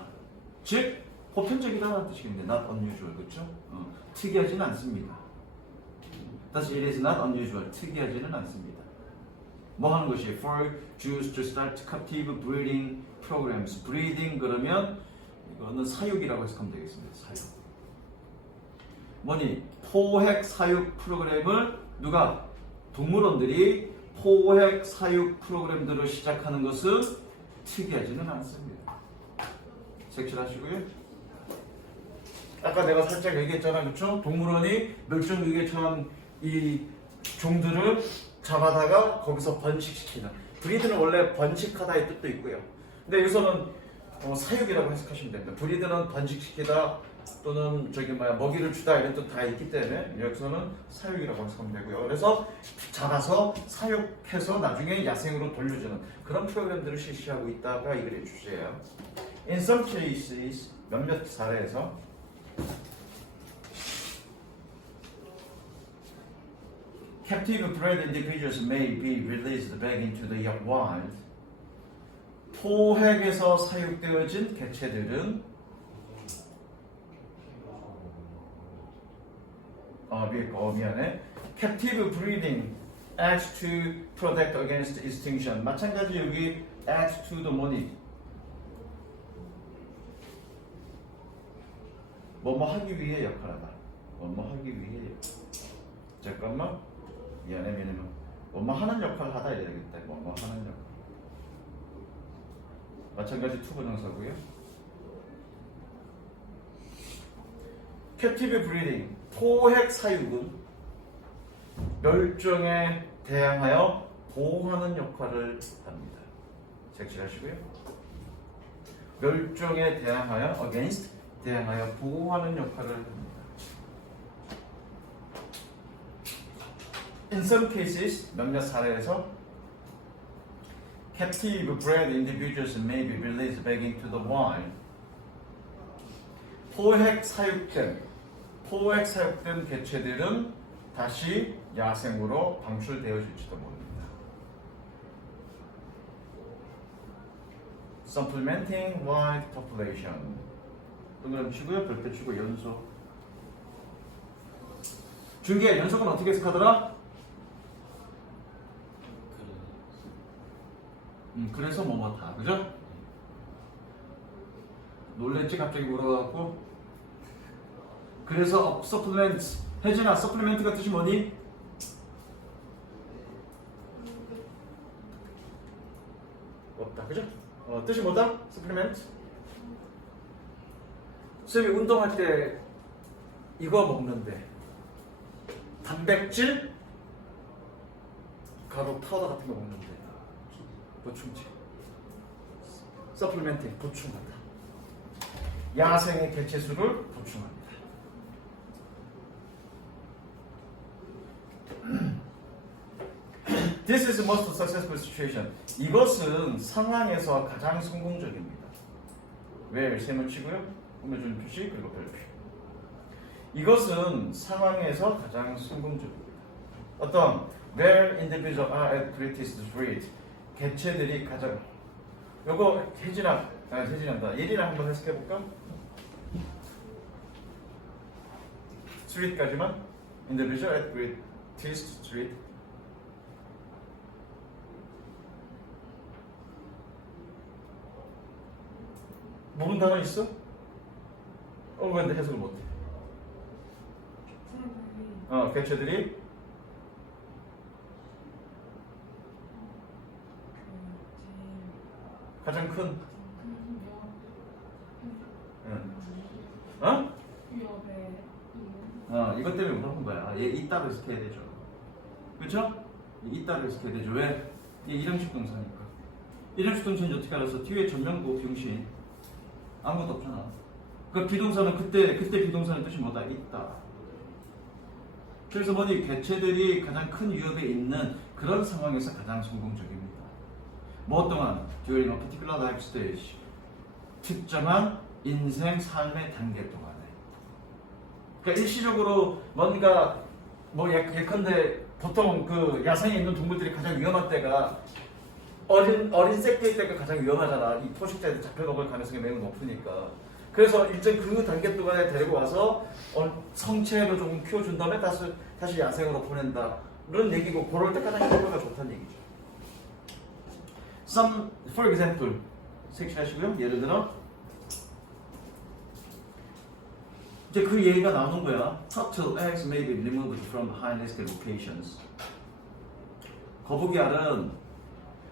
즉 보편적이다는 뜻이겠네. not unusual 그렇죠? 특이하지는 않습니다. 다시 it is not unusual. 특이하지는 않습니다. 뭐 하는 것이 for Jews to start captive breeding programs. breeding 그러면 이거는 사육이라고 해석하면 되겠습니다. 사육. 뭐니? 포획 사육 프로그램을 누가? 동물원들이 포획 사육 프로그램들을 시작하는 것은 특이하지는 않습니다. 색칠하시고요. 아까 내가 살짝 얘기했잖아, 그렇죠? 동물원이 멸종위기에 처한 이 종들을 잡아다가 거기서 번식시키는. 브리드는 원래 번식하다의 뜻도 있고요. 근데 여기서는 사육이라고 해석하시면 됩니다. 브리드는 번식시키다 또는 먹이를 주다 이런 뜻 다 있기 때문에 여기서는 사육이라고 해석하면 되고요. 그래서 잡아서 사육해서 나중에 야생으로 돌려주는 그런 프로그램들을 실시하고 있다가 이 글의 주제예요. In some cases, 몇몇 사례에서 captive bred individuals may be released back into the wild. 포획에서 사육되어진 개체들은 미안해. Captive breeding acts to protect against extinction. 마찬가지 여기 acts to도 뭐니? 뭐뭐 하기 위해 역할하다. 뭐뭐 하기 위해. 잠깐만. 미안해. 뭐뭐 하는 역할을 하다 이래야 되겠다. 뭐뭐 하는 역할. 마찬가지 투부정사고요. Captive breeding. 포획 사육은 멸종에 대항하여 보호하는 역할을 합니다. 색칠하시고요. 멸종에 대항하여 against 대항하여 보호하는 역할을 합니다. In some cases 몇몇 사례에서 captive bred individuals may be released back into the wild. 포획 사육된 개체들은 다시 야생으로 방출되어질지도 모릅니다. Supplementing wild population. 동그라미 치고요, 별표 치고 연속. 중계 연속은 어떻게 해석하더라? 그래서 뭐뭐다, 그죠? 놀랬지 갑자기 물어봐갖고. 그래서 supplement. 혜진아, supplement가 뜻이 뭐니? 없다, 그죠? 뜻이 뭐다? supplement. 쌤이 운동할 때 이거 먹는데 단백질 가루 파우더 같은 거 먹는데 보충제. supplementing 보충하다. 야생의 개체수를 보충합니다. This is the most successful situation. 이것은 상황에서 가장 성공적입니다. where 셈을 치고요. 꾸며주는 표시 그리고 별표. 이것은 상황에서 가장 성공적입니다. 어떤 where individuals are at greatest threat. 개체들이 가장. 요거 혜진한다. 예리나 한번 해석해볼까? threat까지만. individual at greatest threat. 모르는 단어 있어? 근데 해석을 못해. 사람들이 개체들이 가장 큰 이것 때문에 물어본 거야. 얘 있다고 해석해야 되죠. 그렇죠? 있다고 해석해야 되죠. 왜? 얘 일형식 동사니까. 일형식 동사인지 어떻게 알았어? 뒤에 전명구 병신 아무것도 없잖아. 그 비동사는 그때 비동사는 뜻이 뭐다? 있다. 그래서 뭐니 개체들이 가장 큰 위협에 있는 그런 상황에서 가장 성공적입니다. 뭐 동안 during a particular life stage 특정한 인생 삶의 단계 동안에. 그러니까 일시적으로 뭔가 뭐 예컨대 보통 그 야생에 있는 동물들이 가장 위험한 때가 어린 새끼일 때가 가장 위험하잖아. 이 포식자한테 잡혀먹을 가능성이 매우 높으니까. 그래서 일정 그 단계 동안에 데리고 와서 성체로 조금 키워준 다음에 다시 야생으로 보낸다는 얘기고, 그럴 때 가장 효과가 좋다는 얘기죠. Some, for example, 색칠하시고요. 예를 들어 이제 그 얘기가 나오는 거야. Turtle eggs may be removed from high-risk locations. 거북이 알은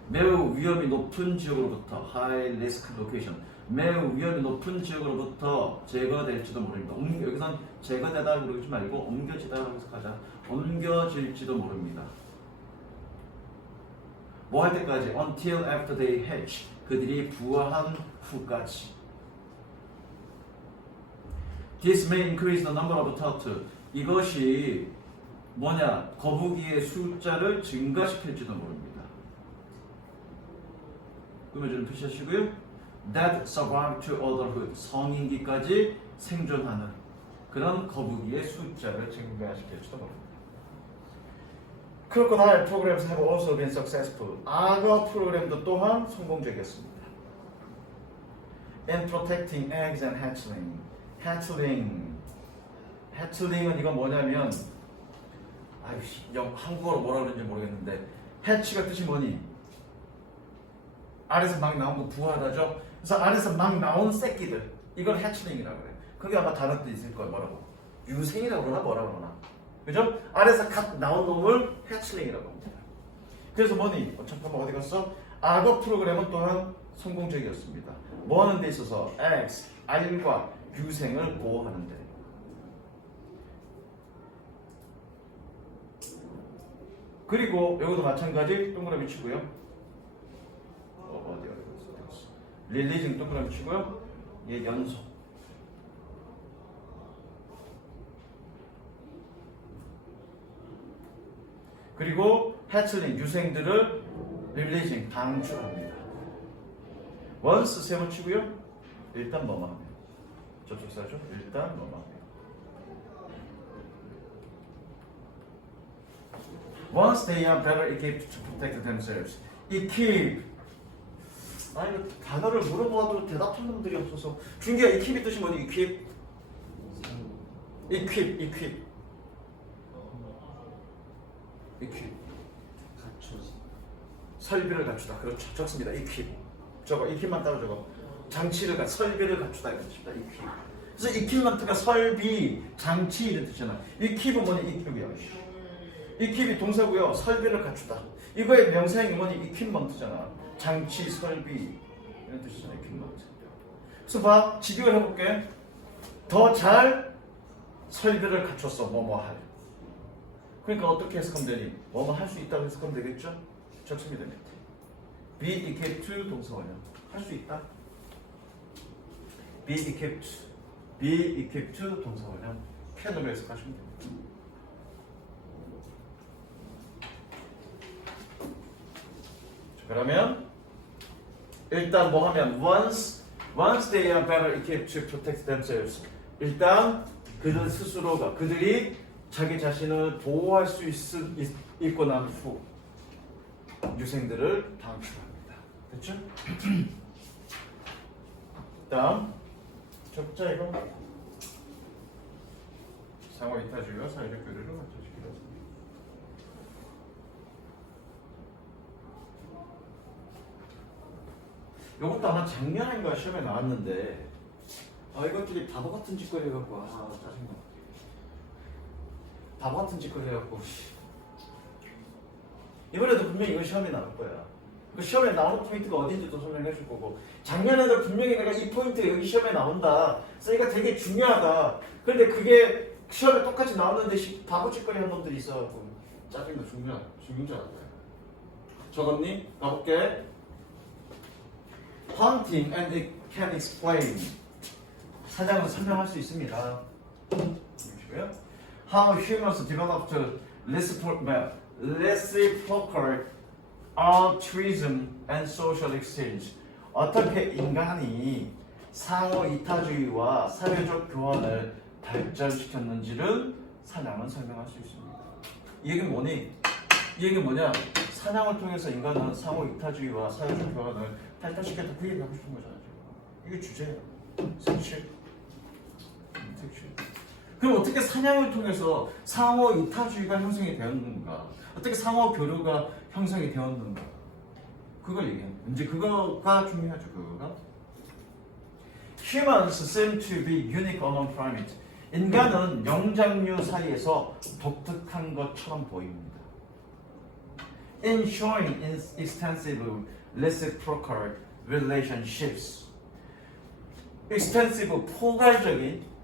매우 위험이 높은 지역으로부터 high-risk location, 매우 위험이 높은 지역으로부터 제거될지도 모릅니다. 여기선 제거되다 그러지 말고 옮겨지다라고 해석하자. 옮겨질지도 모릅니다. 뭐 할 때까지? Until after they hatch. 그들이 부화한 후까지. This may increase the number of turtle. 이것이 뭐냐? 거북이의 숫자를 증가시킬지도 모릅니다. 그러면 좀 표시하시고요. That survive to adulthood. 성인기까지 생존하는 그런 거북이의 숫자를 증가시킬지도 모릅니다. Crocodile programs have also been successful. 악어 프로그램도 또한 성공적이었습니다. In protecting eggs and hatchling. hatchling은 이건 뭐냐면, 한국어로 뭐라 그러는지 모르겠는데, hatch가 뜻이 뭐니? 알에서 막 나온 거 부화하다죠. 그래서 알에서 막 나온 새끼들, 이걸 hatchling이라고 그래. 그게 아마 다른 뜻 있을 거야. 뭐라고? 유생이라고 그러나 뭐라 그러나. 그죠? 알에서 갓 나온 놈을 hatchling이라고 합니다. 그래서 뭐니? 잠깐만 어디 갔어? 악어 프로그램은 또한 성공적이었습니다. 뭐 하는 데 있어서? eggs, 알과 유생을 보호하는 데. 그리고 여기도 마찬가지 동그라미 치고요. 어디 갔어? 릴리징 동그라미 치고요. 얘 연속. 그리고 해틀링 유생들을 릴리징 방출합니다. 원스 세번 치고요. 일단 뭐만 하면 저쪽 사죠. 일단 뭐만 하면 once they are better equipped to protect themselves. equip. 이거 단어를 물어봐도 대답하는 놈들이 없어서. 준기야, equip이 뜻이 뭐니? equip. equip. 갖춰지. 설비를 갖추다. 그렇죠. 좋습니다. equip. 저거 equip만 따로 저거. 장치를 설비를 갖추다 이런 뜻입니다. equip. 그래서 equipment가 설비, 장치 이런 뜻이잖아. equip은 뭐니? equip이야. equip이 동사고요. 설비를 갖추다. 이거의 명사형이 뭐니? equipment잖아. 장치, 설비 이런 뜻이잖아. equipment. 그래서 봐. 직역을 해볼게. 더 잘 설비를 갖췄어. 뭐뭐 할. 그러니까 어떻게 해석하면 되니? 뭐뭐 할 수 있다고 해석하면 되겠죠? 적습니다. 밑에. be equipped to 동사원형. 할 수 있다. be equipped to 동사원형. can으로 해석하시면 됩니다. 자, 그러면 일단 뭐 하면 once they are better equipped to protect themselves. 일단 그들 스스로가 그들이 자기 자신을 보호할 수 있고 난 후 유생들을 방출합니다. 됐죠? 다음 적자 이거 상호 이타주의와 사회적 교류를 맞춰주기로 했습니다. 이것도 아마 작년인가 시험에 나왔는데 이것들이 바보 같은 짓거리 해갖고 짜증나. 바보 같은 짓거리 해갖고 이번에도 분명히 이건 시험에 나올 거야. 그 시험에 나오는 포인트가 어딘지도 설명해 줄 거고 작년에도 분명히 내가 이 포인트 여기 시험에 나온다. 그러니까 되게 중요하다. 그런데 그게 시험에 똑같이 나오는데 바보 짓거리 하는 놈들이 있어갖고 짜증나 죽는 줄 알았어요. 적었니? 가볼게. Hunting and it can explain. 사냥은 설명할 수 있습니다. 보시고요. How humans developed reciprocal altruism and social exchange. 어떻게 인간이 상호 이타주의와 사회적 교환을 발전시켰는지를 사냥은 설명할 수 있습니다. 이 얘기는 뭐니? 이 얘기는 뭐냐? 사냥을 통해서 인간은 상호 이타주의와 사회적 교환을 발전시켰다. 그 얘기 하고 싶은 거잖아요. 이게 주제예요. 색칠. 그럼 어떻게 사냥을 통해서 상호 이타주의가 형성이 되었는가? 어떻게 상호 교류가 형성이 되었는가? 그걸 얘기해요. 이제 그거가 중요하죠. 그거가. Humans seem to be unique among primates. 인간은 영장류 사이에서 독특한 것처럼 보입니다. In showing extensive reciprocal relationships. extensive 포괄적인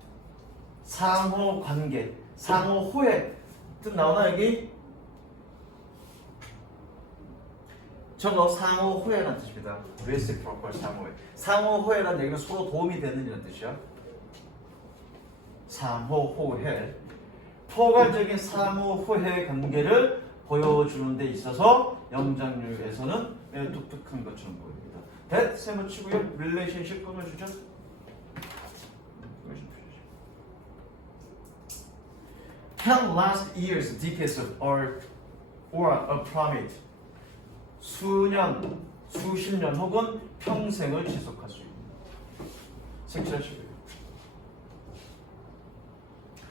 상호 관계, 상호 호혜 뜻 나오나 여기? 저거 상호 호혜라는 뜻입니다. reciprocal 상호 호혜. 상호 호혜라는 얘기는 서로 도움이 되는 이런 뜻이야. 상호 호혜. 포괄적인 상호 호혜 관계를 보여주는 데 있어서 영장류에서는 매우 독특한 것처럼 보입니다. that 세모치고요. relationship 끊어주죠. can last years, decades or a primate. 수년, 수십 년 혹은 평생을 지속할 수 있는. 색칠하시고요.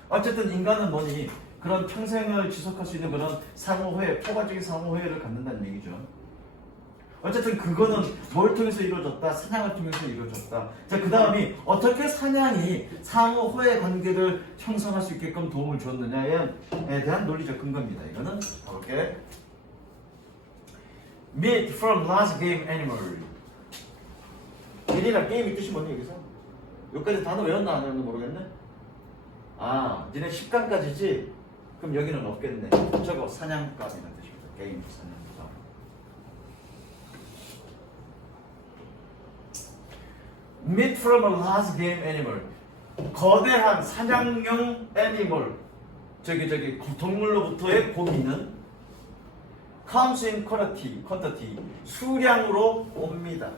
어쨌든 인간은 뭐니? 그런 평생을 지속할 수 있는 그런 상호회, 포괄적인 상호회를 갖는다는 얘기죠. 어쨌든 그거는 뭘 통해서 이루어졌다? 사냥을 통해서 이루어졌다. 자, 그 다음이 어떻게 사냥이 상호호의 관계를 형성할 수 있게끔 도움을 줬느냐에 대한 논리적 근거입니다. 이거는 가볼게. Meat from large game animal. 게임이나 게임이 뜻이 뭐니 여기서? 여기까지 단어 외웠나 안 외웠나 모르겠네. 아, 니네 10강까지지? 그럼 여기는 없겠네. 저거 사냥감이라는 뜻입니다. 게임 사냥감. Meat from a large game animal. 거대한 사냥용 애니멀. 저기 동물로부터의 고기는 comes in quantity. 수량으로 옵니다.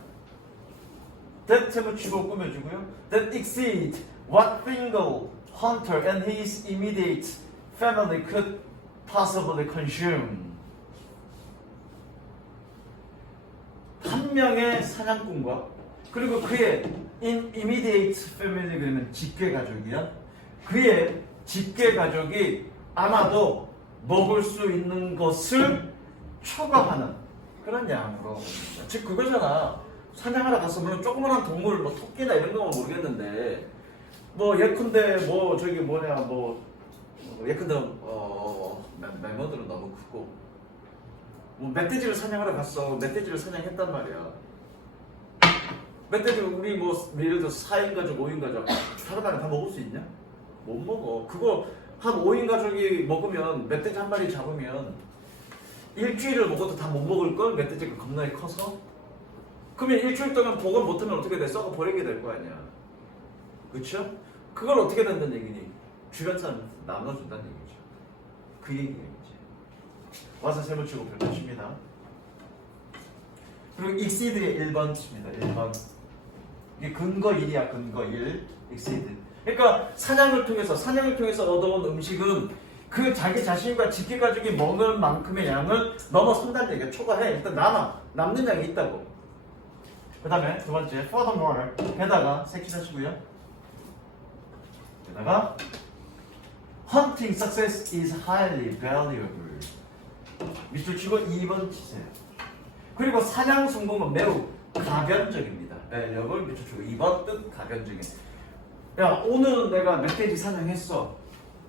That 제목치고 꾸며주고요. That exceed what single hunter and his immediate family could possibly consume. 한 명의 사냥꾼과 그리고 그의 immediate family 그러면 직계 가족이야. 그의 직계 가족이 아마도 먹을 수 있는 것을 초과하는 그런 양으로. 즉 그거잖아. 사냥하러 갔어. 물론 조그만한 동물, 뭐 토끼나 이런 거면 모르겠는데, 뭐 예컨대 뭐 저기 뭐냐 뭐 예컨대 멤버들은 너무 크고, 뭐 멧돼지를 사냥하러 갔어. 멧돼지를 사냥했단 말이야. 멧돼지 우리 뭐 예를 들어 4인 가족, 5인 가족 하루 만에 다 먹을 수 있냐? 못 먹어. 그거 한 5인 가족이 먹으면 멧돼지 한 마리 잡으면 일주일을 먹어도 다 못 먹을걸? 멧돼지가 겁나게 커서. 그러면 일주일 동안 복원 못하면 어떻게 돼? 썩어 버리게 될 거 아니야. 그쵸? 그걸 어떻게 된다는 얘기니? 주변 사람 나눠준다는 얘기죠. 그 얘기죠. 와서 세모치고 별것입니다. 그리고 exceed의 1번입니다. 1번. 이게 근거 1이야. 근거 1. exceed. 그러니까 사냥을 통해서 얻어온 음식은 그 자기 자신과 지키 가족이 먹을 만큼의 양을 넘어선다는 얘기야. 초과해. 일단 남는 양이 있다고. 그 다음에 두 번째 furthermore. 게다가 색칠하시고요. 게다가 hunting success is highly valuable. 밑줄 치고 2번 치세요. 그리고 사냥 성공은 매우 가변적입니다. valuable 밑줄 치고 2번 뜻 가변적인. 야, 오늘은 내가 멧돼지 사냥했어.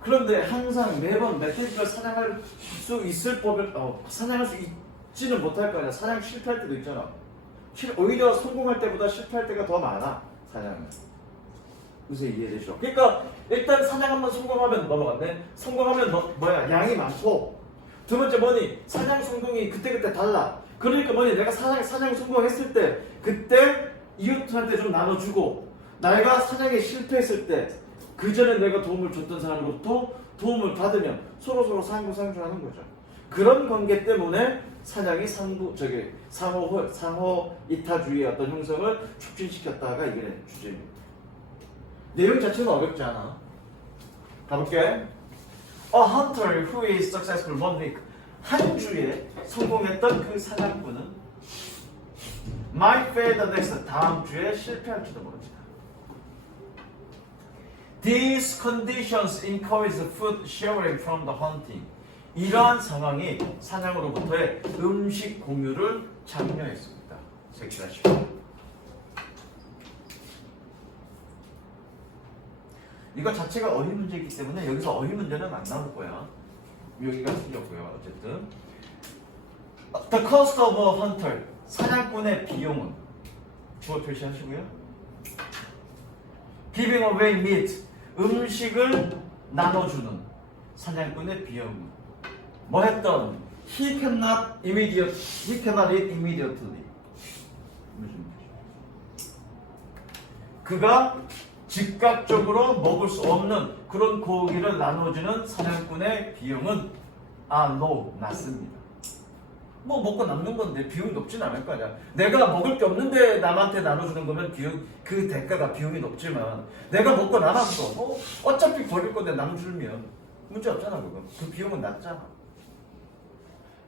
그런데 항상 매번 멧돼지가 사냥할 수 있을 법을 사냥할 수 있지는 못할 거 아니야. 사냥 실패할 때도 있잖아. 오히려 성공할 때보다 실패할 때가 더 많아. 사냥은. 무슨 이해되시죠? 그러니까 일단 사냥 한번 성공하면 넘어갔네. 성공하면 뭐야? 양이 많고. 두 번째 뭐니? 사냥 성공이 그때그때 달라. 그러니까 뭐니? 내가 사냥 성공했을 때 그때 이웃한테 좀 나눠주고 내가 사냥에 실패했을 때 그 전에 내가 도움을 줬던 사람으로부터 도움을 받으면 서로 상부상조하는 거죠. 그런 관계 때문에 사냥이 상호 이타주의의 어떤 형성을 촉진시켰다가 이게 주제입니다. 내용 자체는 어렵지 않아. 가볼게. A hunter who is successful one week. 한 주에 성공했던 그 사냥꾼은 might fail the next. 다음 주에 실패할지도 모릅니다. These conditions encourage food sharing from the hunting. 이러한 상황이 사냥으로부터의 음식 공유를 장려했습니다. 색칠하시고. 이거 자체가 어휘 문제이기 때문에 여기서 어휘 문제는 안 나올 거야. 여기가 틀렸고요. 어쨌든 The cost of a hunter. 사냥꾼의 비용은 주어 표시하시고요. Giving away meat. 음식을 나눠주는 사냥꾼의 비용은 뭐 했던? He cannot eat immediately. 그가 즉각적으로 먹을 수 없는 그런 고기를 나눠주는 사냥꾼의 비용은 낮습니다. 뭐 먹고 남는 건데 비용이 높진 않을 거 아니야. 내가 먹을 게 없는데 남한테 나눠주는 거면 그 대가가 비용이 높지만 내가 먹고 남았어. 어차피 버릴 건데 남주면 문제 없잖아. 그 비용은 낮잖아.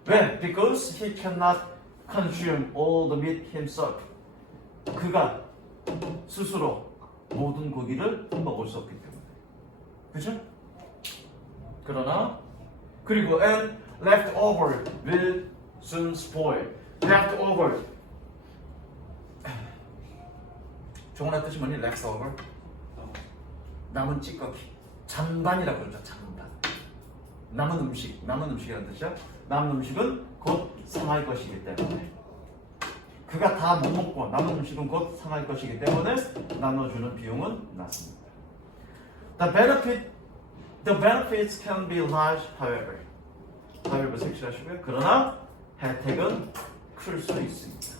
왜? Because he cannot consume all the meat himself. 그가 스스로 모든 고기를 먹을 수 없기 때문에. 그죠? 그리고 and leftover will soon spoil. leftover. 종원의 뜻이 뭐니? leftover. 남은 찌꺼기. 잔반이라고 그러죠. 잔반. 남은 음식이라는 뜻이야. 남은 음식은 곧 상할 것이기 때문에. 그가 다 못 먹고 남은 음식은 곧 상할 것이기 때문에 나눠주는 비용은 낮습니다. The benefits can be large, however. 색칠하시고요. 그러나 혜택은 클 수 있습니다.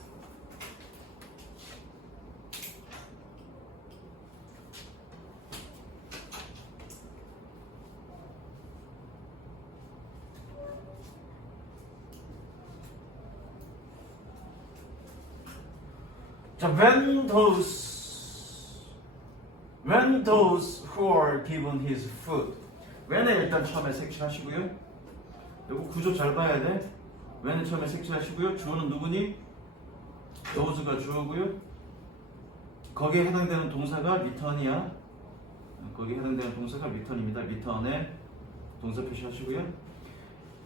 자, when those who are given his food. when에 일단 처음에 색칠하시고요. 이거 구조 잘 봐야 돼. when은 처음에 색칠하시고요. 주어는 누구니? those가 주어고요. 거기에 해당되는 동사가 return이야. 거기에 해당되는 동사가 return입니다. return에 동사 표시하시고요.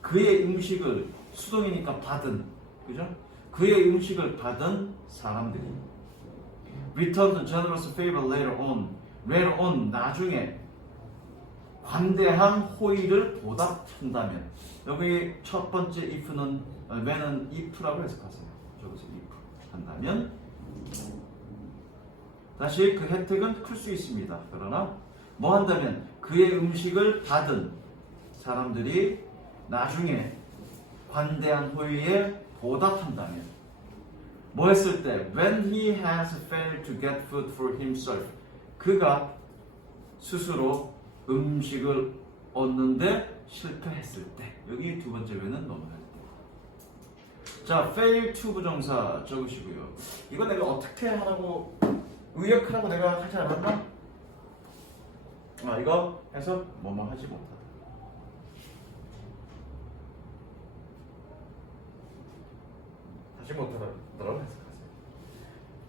그의 음식을 수동이니까 받은, 그죠? 그의 음식을 받은 사람들이 returned generous favor later on 나중에 관대한 호의를 보답한다면. 여기 첫 번째 if는 when은 if라고 해석하세요. 저기서 if 한다면 다시 그 혜택은 클 수 있습니다. 그러나 뭐 한다면 그의 음식을 받은 사람들이 나중에 관대한 호의에 보답한다면. 뭐 했을 때? When he has failed to get food for himself. 그가 스스로 음식을 얻는데 실패했을 때. 여기 두 번째 when은 넘어갈 때. 자, fail to 부정사 적으시고요. 이거 내가 어떻게 하라고 의역하라고 내가 하지 않았나? 이거 해서 뭐뭐 하지 못하다. 하지 못하다라고 해석하세요.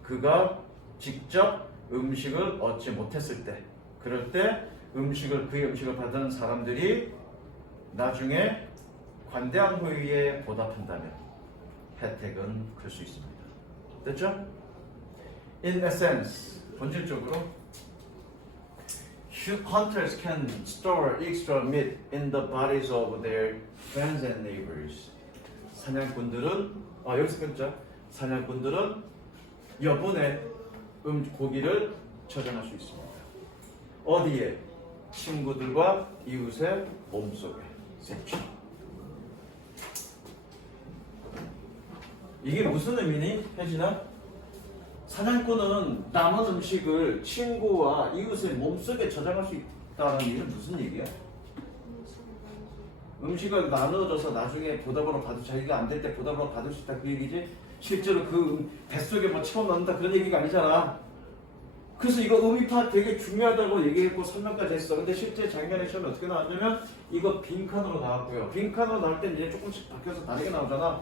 그가 직접 음식을 얻지 못했을 때, 그럴 때 그의 음식을 받은 사람들이 나중에 관대한 호의에 보답한다면 혜택은 클 수 있습니다. 됐죠? In essence, 본질적으로 hunters can store extra meat in the bodies of their friends and neighbors. 사냥꾼들은 여기서 끊자. 사냥꾼들은 여분의 고기를 저장할 수 있습니다. 어디에? 친구들과 이웃의 몸속에. 색칠. 이게 무슨 의미니? 혜진아? 사냥꾼은 남은 음식을 친구와 이웃의 몸속에 저장할 수 있다는 얘기는 무슨 얘기야? 음식을 나눠줘서 나중에 보답으로 받을 자기가 안 될 때 보답으로 받을 수 있다 그 얘기지? 실제로 그 뱃속에 뭐 채워 넣는다 그런 얘기가 아니잖아. 그래서 이거 의미파 되게 중요하다고 얘기했고 설명까지 했어. 근데 실제 작년에 시험에 어떻게 나왔냐면 이거 빈칸으로 나왔고요. 빈칸으로 나올 땐 이제 조금씩 바뀌어서 다르게 나오잖아.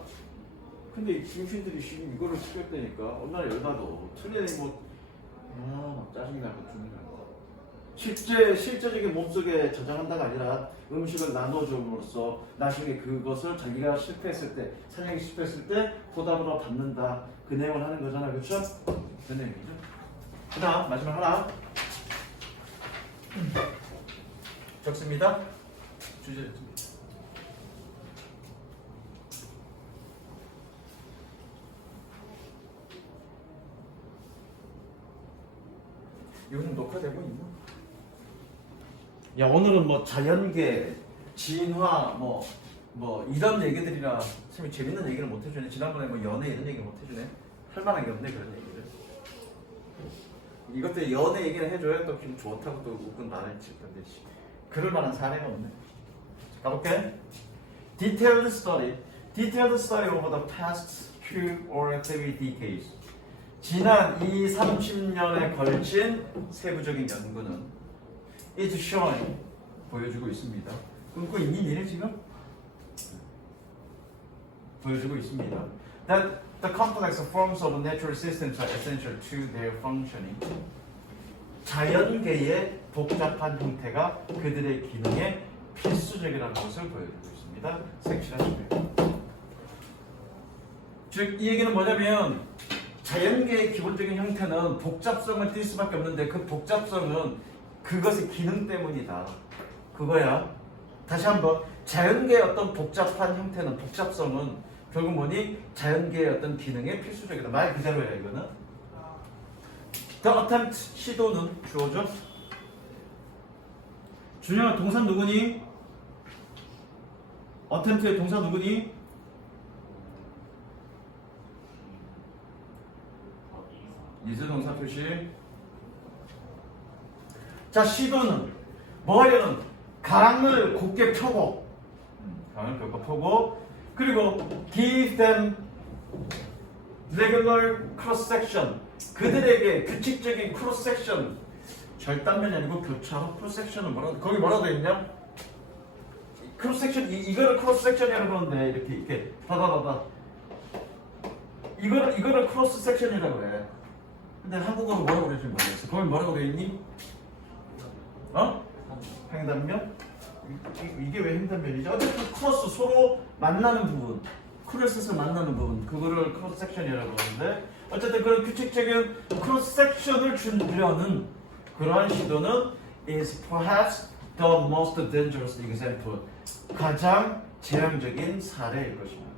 근데 이 중신들이 지금 이거를 틀렸다니까 얼마나 열받아. 틀리니 막 짜증이 나고 죽는 거야. 실제적인 몸속에 저장한다가 아니라 음식을 나눠줌으로써 나중에 그것을 자기가 실패했을 때, 사냥이 실패했을 때 보답으로 받는다. 그 내용을 하는 거잖아. 그렇죠? 그 내용이죠. 그 다음 마지막 하나 적습니다. 주제 적습니다. 이거는 녹화되고 있나? 야 오늘은 뭐 자연계, 진화 뭐 이런 얘기들이라 선생님이 재밌는 얘기를 못 해주네. 지난번에 뭐 연애 이런 얘기 못 해주네. 할 만한 게 없네 그런 얘기를. 이것도 연애 얘기를 해줘야 또 기분 좋다고 또 웃긴 말을 칠 건데 그럴 만한 사례가 없네. 자, 가볼게. Detailed study over the past 2 or 3 decades. 지난 30년에 걸친 세부적인 연구는 is showing 보여주고 있습니다. 끊고 있니 니네 지금? 보여주고 있습니다. That the complex forms of natural systems are essential to their functioning. 자연계의 복잡한 형태가 그들의 기능에 필수적이라는 것을 보여주고 있습니다. 색칠하시고요. 즉, 이 얘기는 뭐냐면 자연계의 기본적인 형태는 복잡성을 띌 수밖에 없는데 그 복잡성은 그것의 기능 때문이다. 그거야. 다시 한번 자연계의 어떤 복잡한 형태는 복잡성은 결국 뭐니? 자연계의 어떤 기능에 필수적이다. 말 그대로야 이거는. The attempt 시도는 주어져. 준영아 동사 누구니? attempt의 동사 누구니? 이즈 동사 표시. 자 시도는 뭐 하려는? 강을 곧게 펴고 강을 곧게 펴고 그리고 give them regular cross section 그들에게 규칙적인 크로스 섹션 절단면이 아니고 교차로 크로스 섹션은 거기 뭐라고 돼 있냐? 크로스 섹션 이거를 크로스 섹션이라고 그러는데 이렇게 봐봐 이거를 크로스 섹션이라고 그래. 근데 한국어로 뭐라고 그러는지 모르겠어. 거기 뭐라고 돼 있니? 횡단면? 이게 왜 횡단면이지? 어쨌든 크로스 서로 만나는 부분 크로스에서 만나는 부분 그거를 크로스 섹션이라고 하는데 어쨌든 그런 규칙적인 크로스 섹션을 주려는 그러한 시도는 is perhaps the most dangerous example 가장 재앙적인 사례일 것입니다.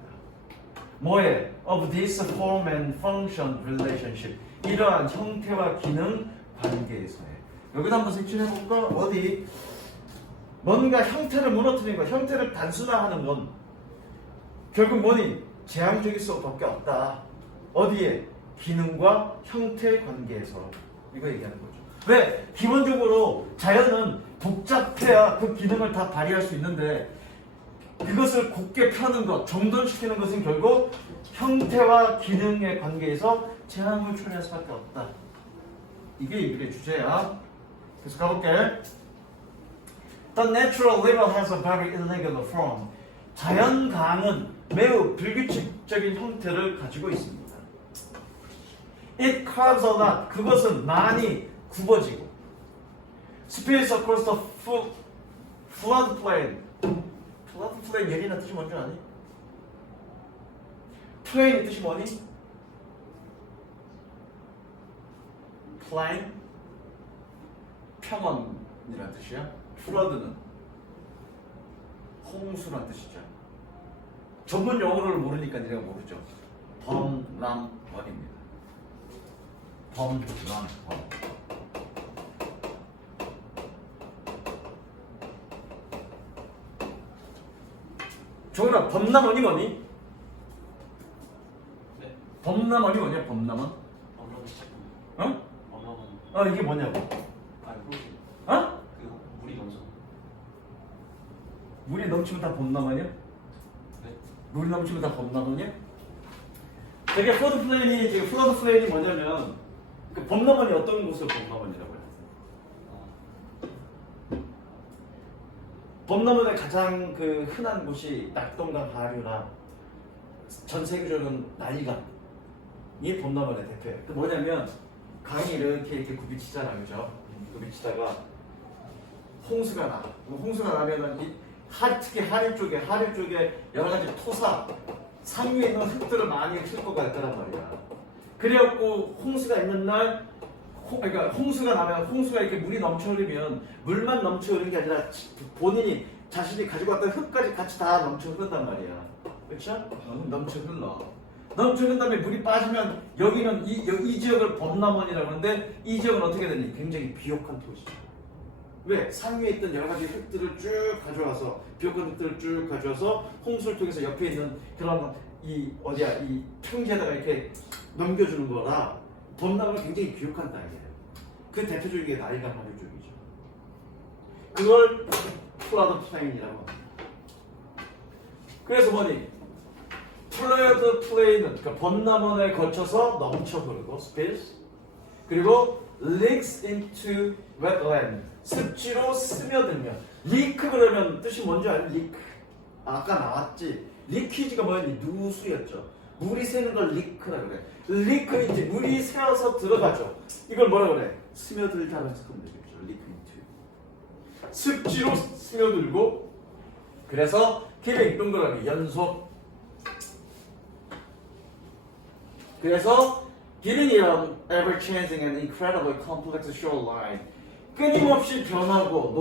뭐에? of this form and function relationship 이러한 형태와 기능 관계에서의 여기다 한번 색칠해볼까? 어디? 뭔가 형태를 무너뜨리는 것, 형태를 단순화하는 건 결국 뭐니? 재앙적일 수밖에 없다. 어디에? 기능과 형태의 관계에서 이거 얘기하는 거죠. 왜? 기본적으로 자연은 복잡해야 그 기능을 다 발휘할 수 있는데 그것을 곧게 펴는 것, 정돈시키는 것은 결국 형태와 기능의 관계에서 재앙을 초래할 수밖에 없다. 이게 우리의 주제야. 그래서 가볼게. The natural river has a very irregular form. 자연강은 매우 불규칙적인 형태를 가지고 있습니다. It curves a lot. 그것은 많이 굽어지고. Spills across the floodplain. floodplain 예린아 뜻이 뭔지 아니? plain 뜻이 뭐니? plain 평원 이란 뜻이야. flood는 홍수란 뜻이죠. 전문 용어를 모르니까 니가 모르죠. 범람원입니다. 범람원. 정훈아, 범람원이 뭐니? 네. 범람원이 뭐냐? 범람원? 어머니 자꾸. 어? 어머니. 이게 뭐냐고? 아 그렇지. 어? 그 물이 넘쳐. 물이 넘치면 다 범람원이야? 네. 물이 넘치면 다 범람원이야? 되게 플러드 플레인이 뭐냐면 그 범람원이 어떤 곳을 범람원이라고 해요? 범람원의 가장 그 흔한 곳이 낙동강 하류나 전 세계적으로는 나일강이 범람원의 대표예요. 그 뭐냐면 강이 이렇게 굽이치잖아, 그죠? 굽이치다가 홍수가 나. 홍수가 나면은 특히 하류 쪽에 여러 가지 토사 상류에 있는 흙들을 많이 훑고 갈 거란 말이야. 그래갖고 홍수가 있는 날, 그러니까 홍수가 나면 홍수가 이렇게 물이 넘쳐 흐르면 물만 넘쳐 흐르는 게 아니라 본인이 자신이 가지고 왔던 흙까지 같이 다 넘쳐 흐른단 말이야. 그렇죠? 넘쳐 흘러. 넘쳐 흐른 다음에 물이 빠지면 여기는 이 지역을 범람원이라고 하는데 이 지역은 어떻게 되니? 굉장히 비옥한 토지죠. 왜? 상위에 있던 여러 가지 흙들을 쭉 가져와서 비옥한 흙들을 쭉 가져와서 홍수를 통해서 옆에 있는 그런 이 평지에다가 이렇게 넘겨주는 거라 범람은 굉장히 비옥한 땅이에요. 그 대표적인 게 나일강 하류 쪽이죠. 그걸 플러드 플레인이라고 합니다. 그래서 뭐니? 플러드 플레인은 그러니까 범람원에 거쳐서 넘쳐 흐르고 spills 그리고 leaks into wetland 습지로 스며들면 리크 그러면 뜻이 뭔지 아니? 리크 아까 나왔지. 리퀴지가 뭐였니? 누수였죠. 물이 새는 걸 리크라 그래. 리크 이제 물이 새어서 들어가죠. 이걸 뭐라 그래? 스며들다는 해석하면 되겠죠. 리크 인투 습지로 스며들고 그래서 기능 동그라미 연속 그래서 giving you an ever-changing and incredibly complex shoreline 끊임없이 변하고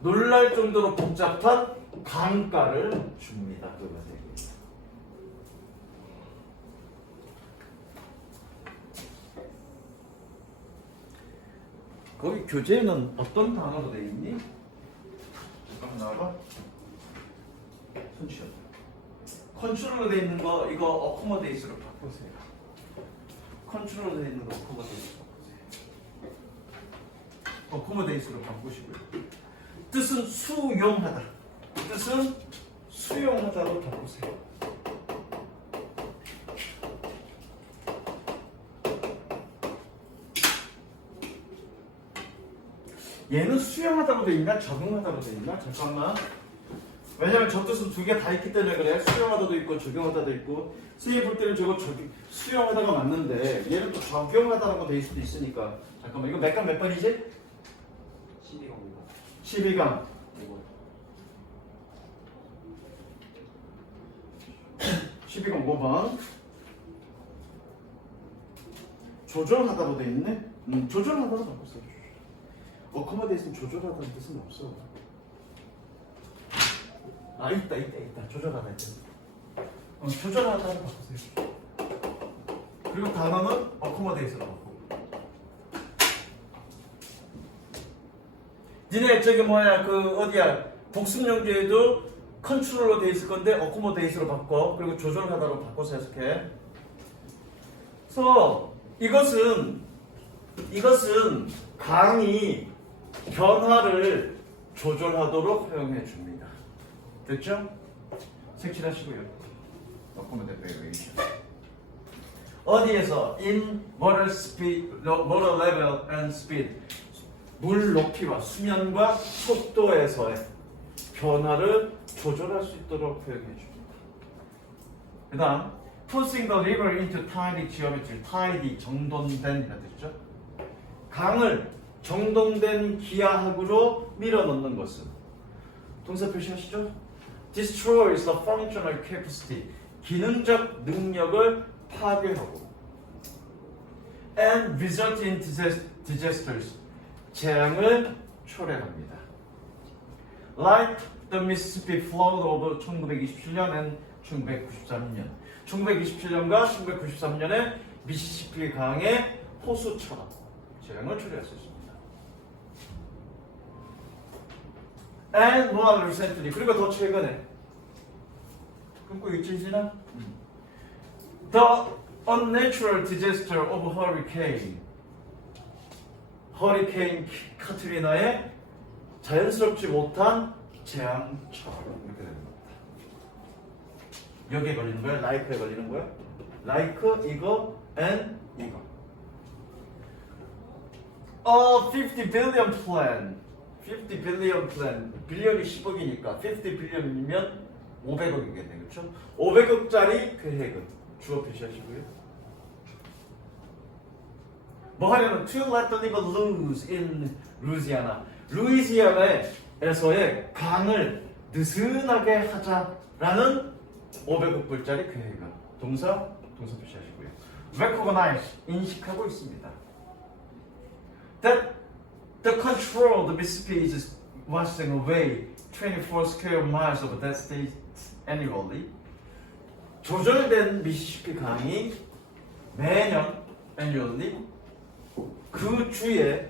놀랄 정도로 복잡한 강가를 줍니다. 그것에게. 거기 교재에는 어떤 단어로 되어 있니? 잠깐만 나와봐. 손치워. 컨트롤로 되어 있는 거 이거 어코모데이스로 바꾸세요. 컨트롤로 되어 있는 거 어코모데이스로 바꾸세요. 어코모데이스로 바꾸시고요. 뜻은 수용하다. 뜻은 수용하다로 바꾸세요. 얘는 수용하다로 되어 있나 적용하다로 되어 있나? 잠깐만. 왜냐면 저 뜻은 두 개 다 있기 때문에 그래. 수용하다도 있고 적용하다도 있고 쓰여 볼 때는 저거 수용하다가 맞는데 얘는 또 적용하다라고 돼 있을 수도 있으니까 잠깐만 이거 몇 강 몇 번이지? 12강입니다. 12강 12강 5번 조절하다로 돼 있네? 조절하다로 바꿨어요. 어코모데이스는 조절하다는 뜻은 없어. 아 있다 조절하다 있다. 조절하다로 바꾸세요. 그리고 단어는 어코모데이스로 바꾸고. 니네 저기 뭐야 그 어디야 복습용제에도 컨트롤로 돼 있을 건데 어코모데이스로 바꿔. 그리고 조절하다로 바꿔서 해석해. 그래서 이것은 강이 변화를 조절하도록 허용해 줍니다. 됐죠? 색칠하시고요. 어코모데이션 베리에이션. 어디에서 in water level and speed 물 높이와 수면과 속도에서의 변화를 조절할 수 있도록 허용해 줍니다. 그 다음 forcing the river into tidy geometry. tidy 정돈된 이라는 뜻이죠. 강을 정돈된 기하학으로 밀어넣는 것은 동사 표시하시죠? destroys the functional capacity. 기능적 능력을 파괴하고 and result in disasters. 재앙을 초래합니다. Like the Mississippi flowed over 1927년 and 1993년. 1927년과 1993년에 미시시피 강의 호수처럼 재앙을 초래할 수 있습니다. And more recently, 그리고 더 최근에 끊고 있지시나? The unnatural disaster of hurricane. 허리케인 카트리나의 자연스럽지 못한 재앙처럼 이렇게 되는 겁니다. 여기에 걸리는 거야? like에 걸리는 거야? like 이거 and 이거. A 50 billion plan. 50 billion plan. 빌리언이 10억이니까 50 billion이면 500억이겠네, 그렇죠? 500억짜리 계획은 주어 표시하시고요. 뭐 하려면 to let the river loose in Louisiana. 루이지아나에서의 강을 느슨하게 하자라는 500억 불짜리 계획은 동사 표시하시고요. recognize 인식하고 있습니다. That the control of the Mississippi is washing away 24 square miles of that state annually. 조절된 미시시피 강이 매년 annually 그 주에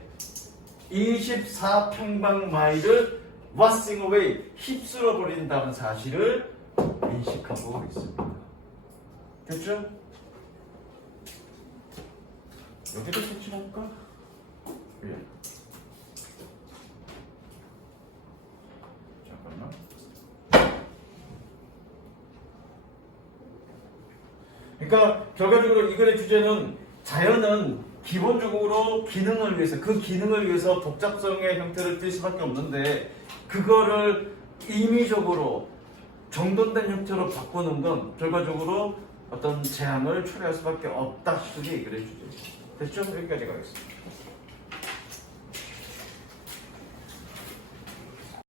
24평방마일을 washing away 휩쓸어 버린다는 사실을 인식하고 있습니다. 됐죠? 여기도 색칠할까? 예. 잠깐만. 그러니까 결과적으로 이 글의 주제는 자연은 기본적으로 기능을 위해서 그 기능을 위해서 복잡성의 형태를 띨 수밖에 없는데 그거를 임의적으로 정돈된 형태로 바꾸는 건 결과적으로 어떤 재앙을 초래할 수밖에 없다. 그게 이 글의 주제. 됐죠? 여기까지 가겠습니다.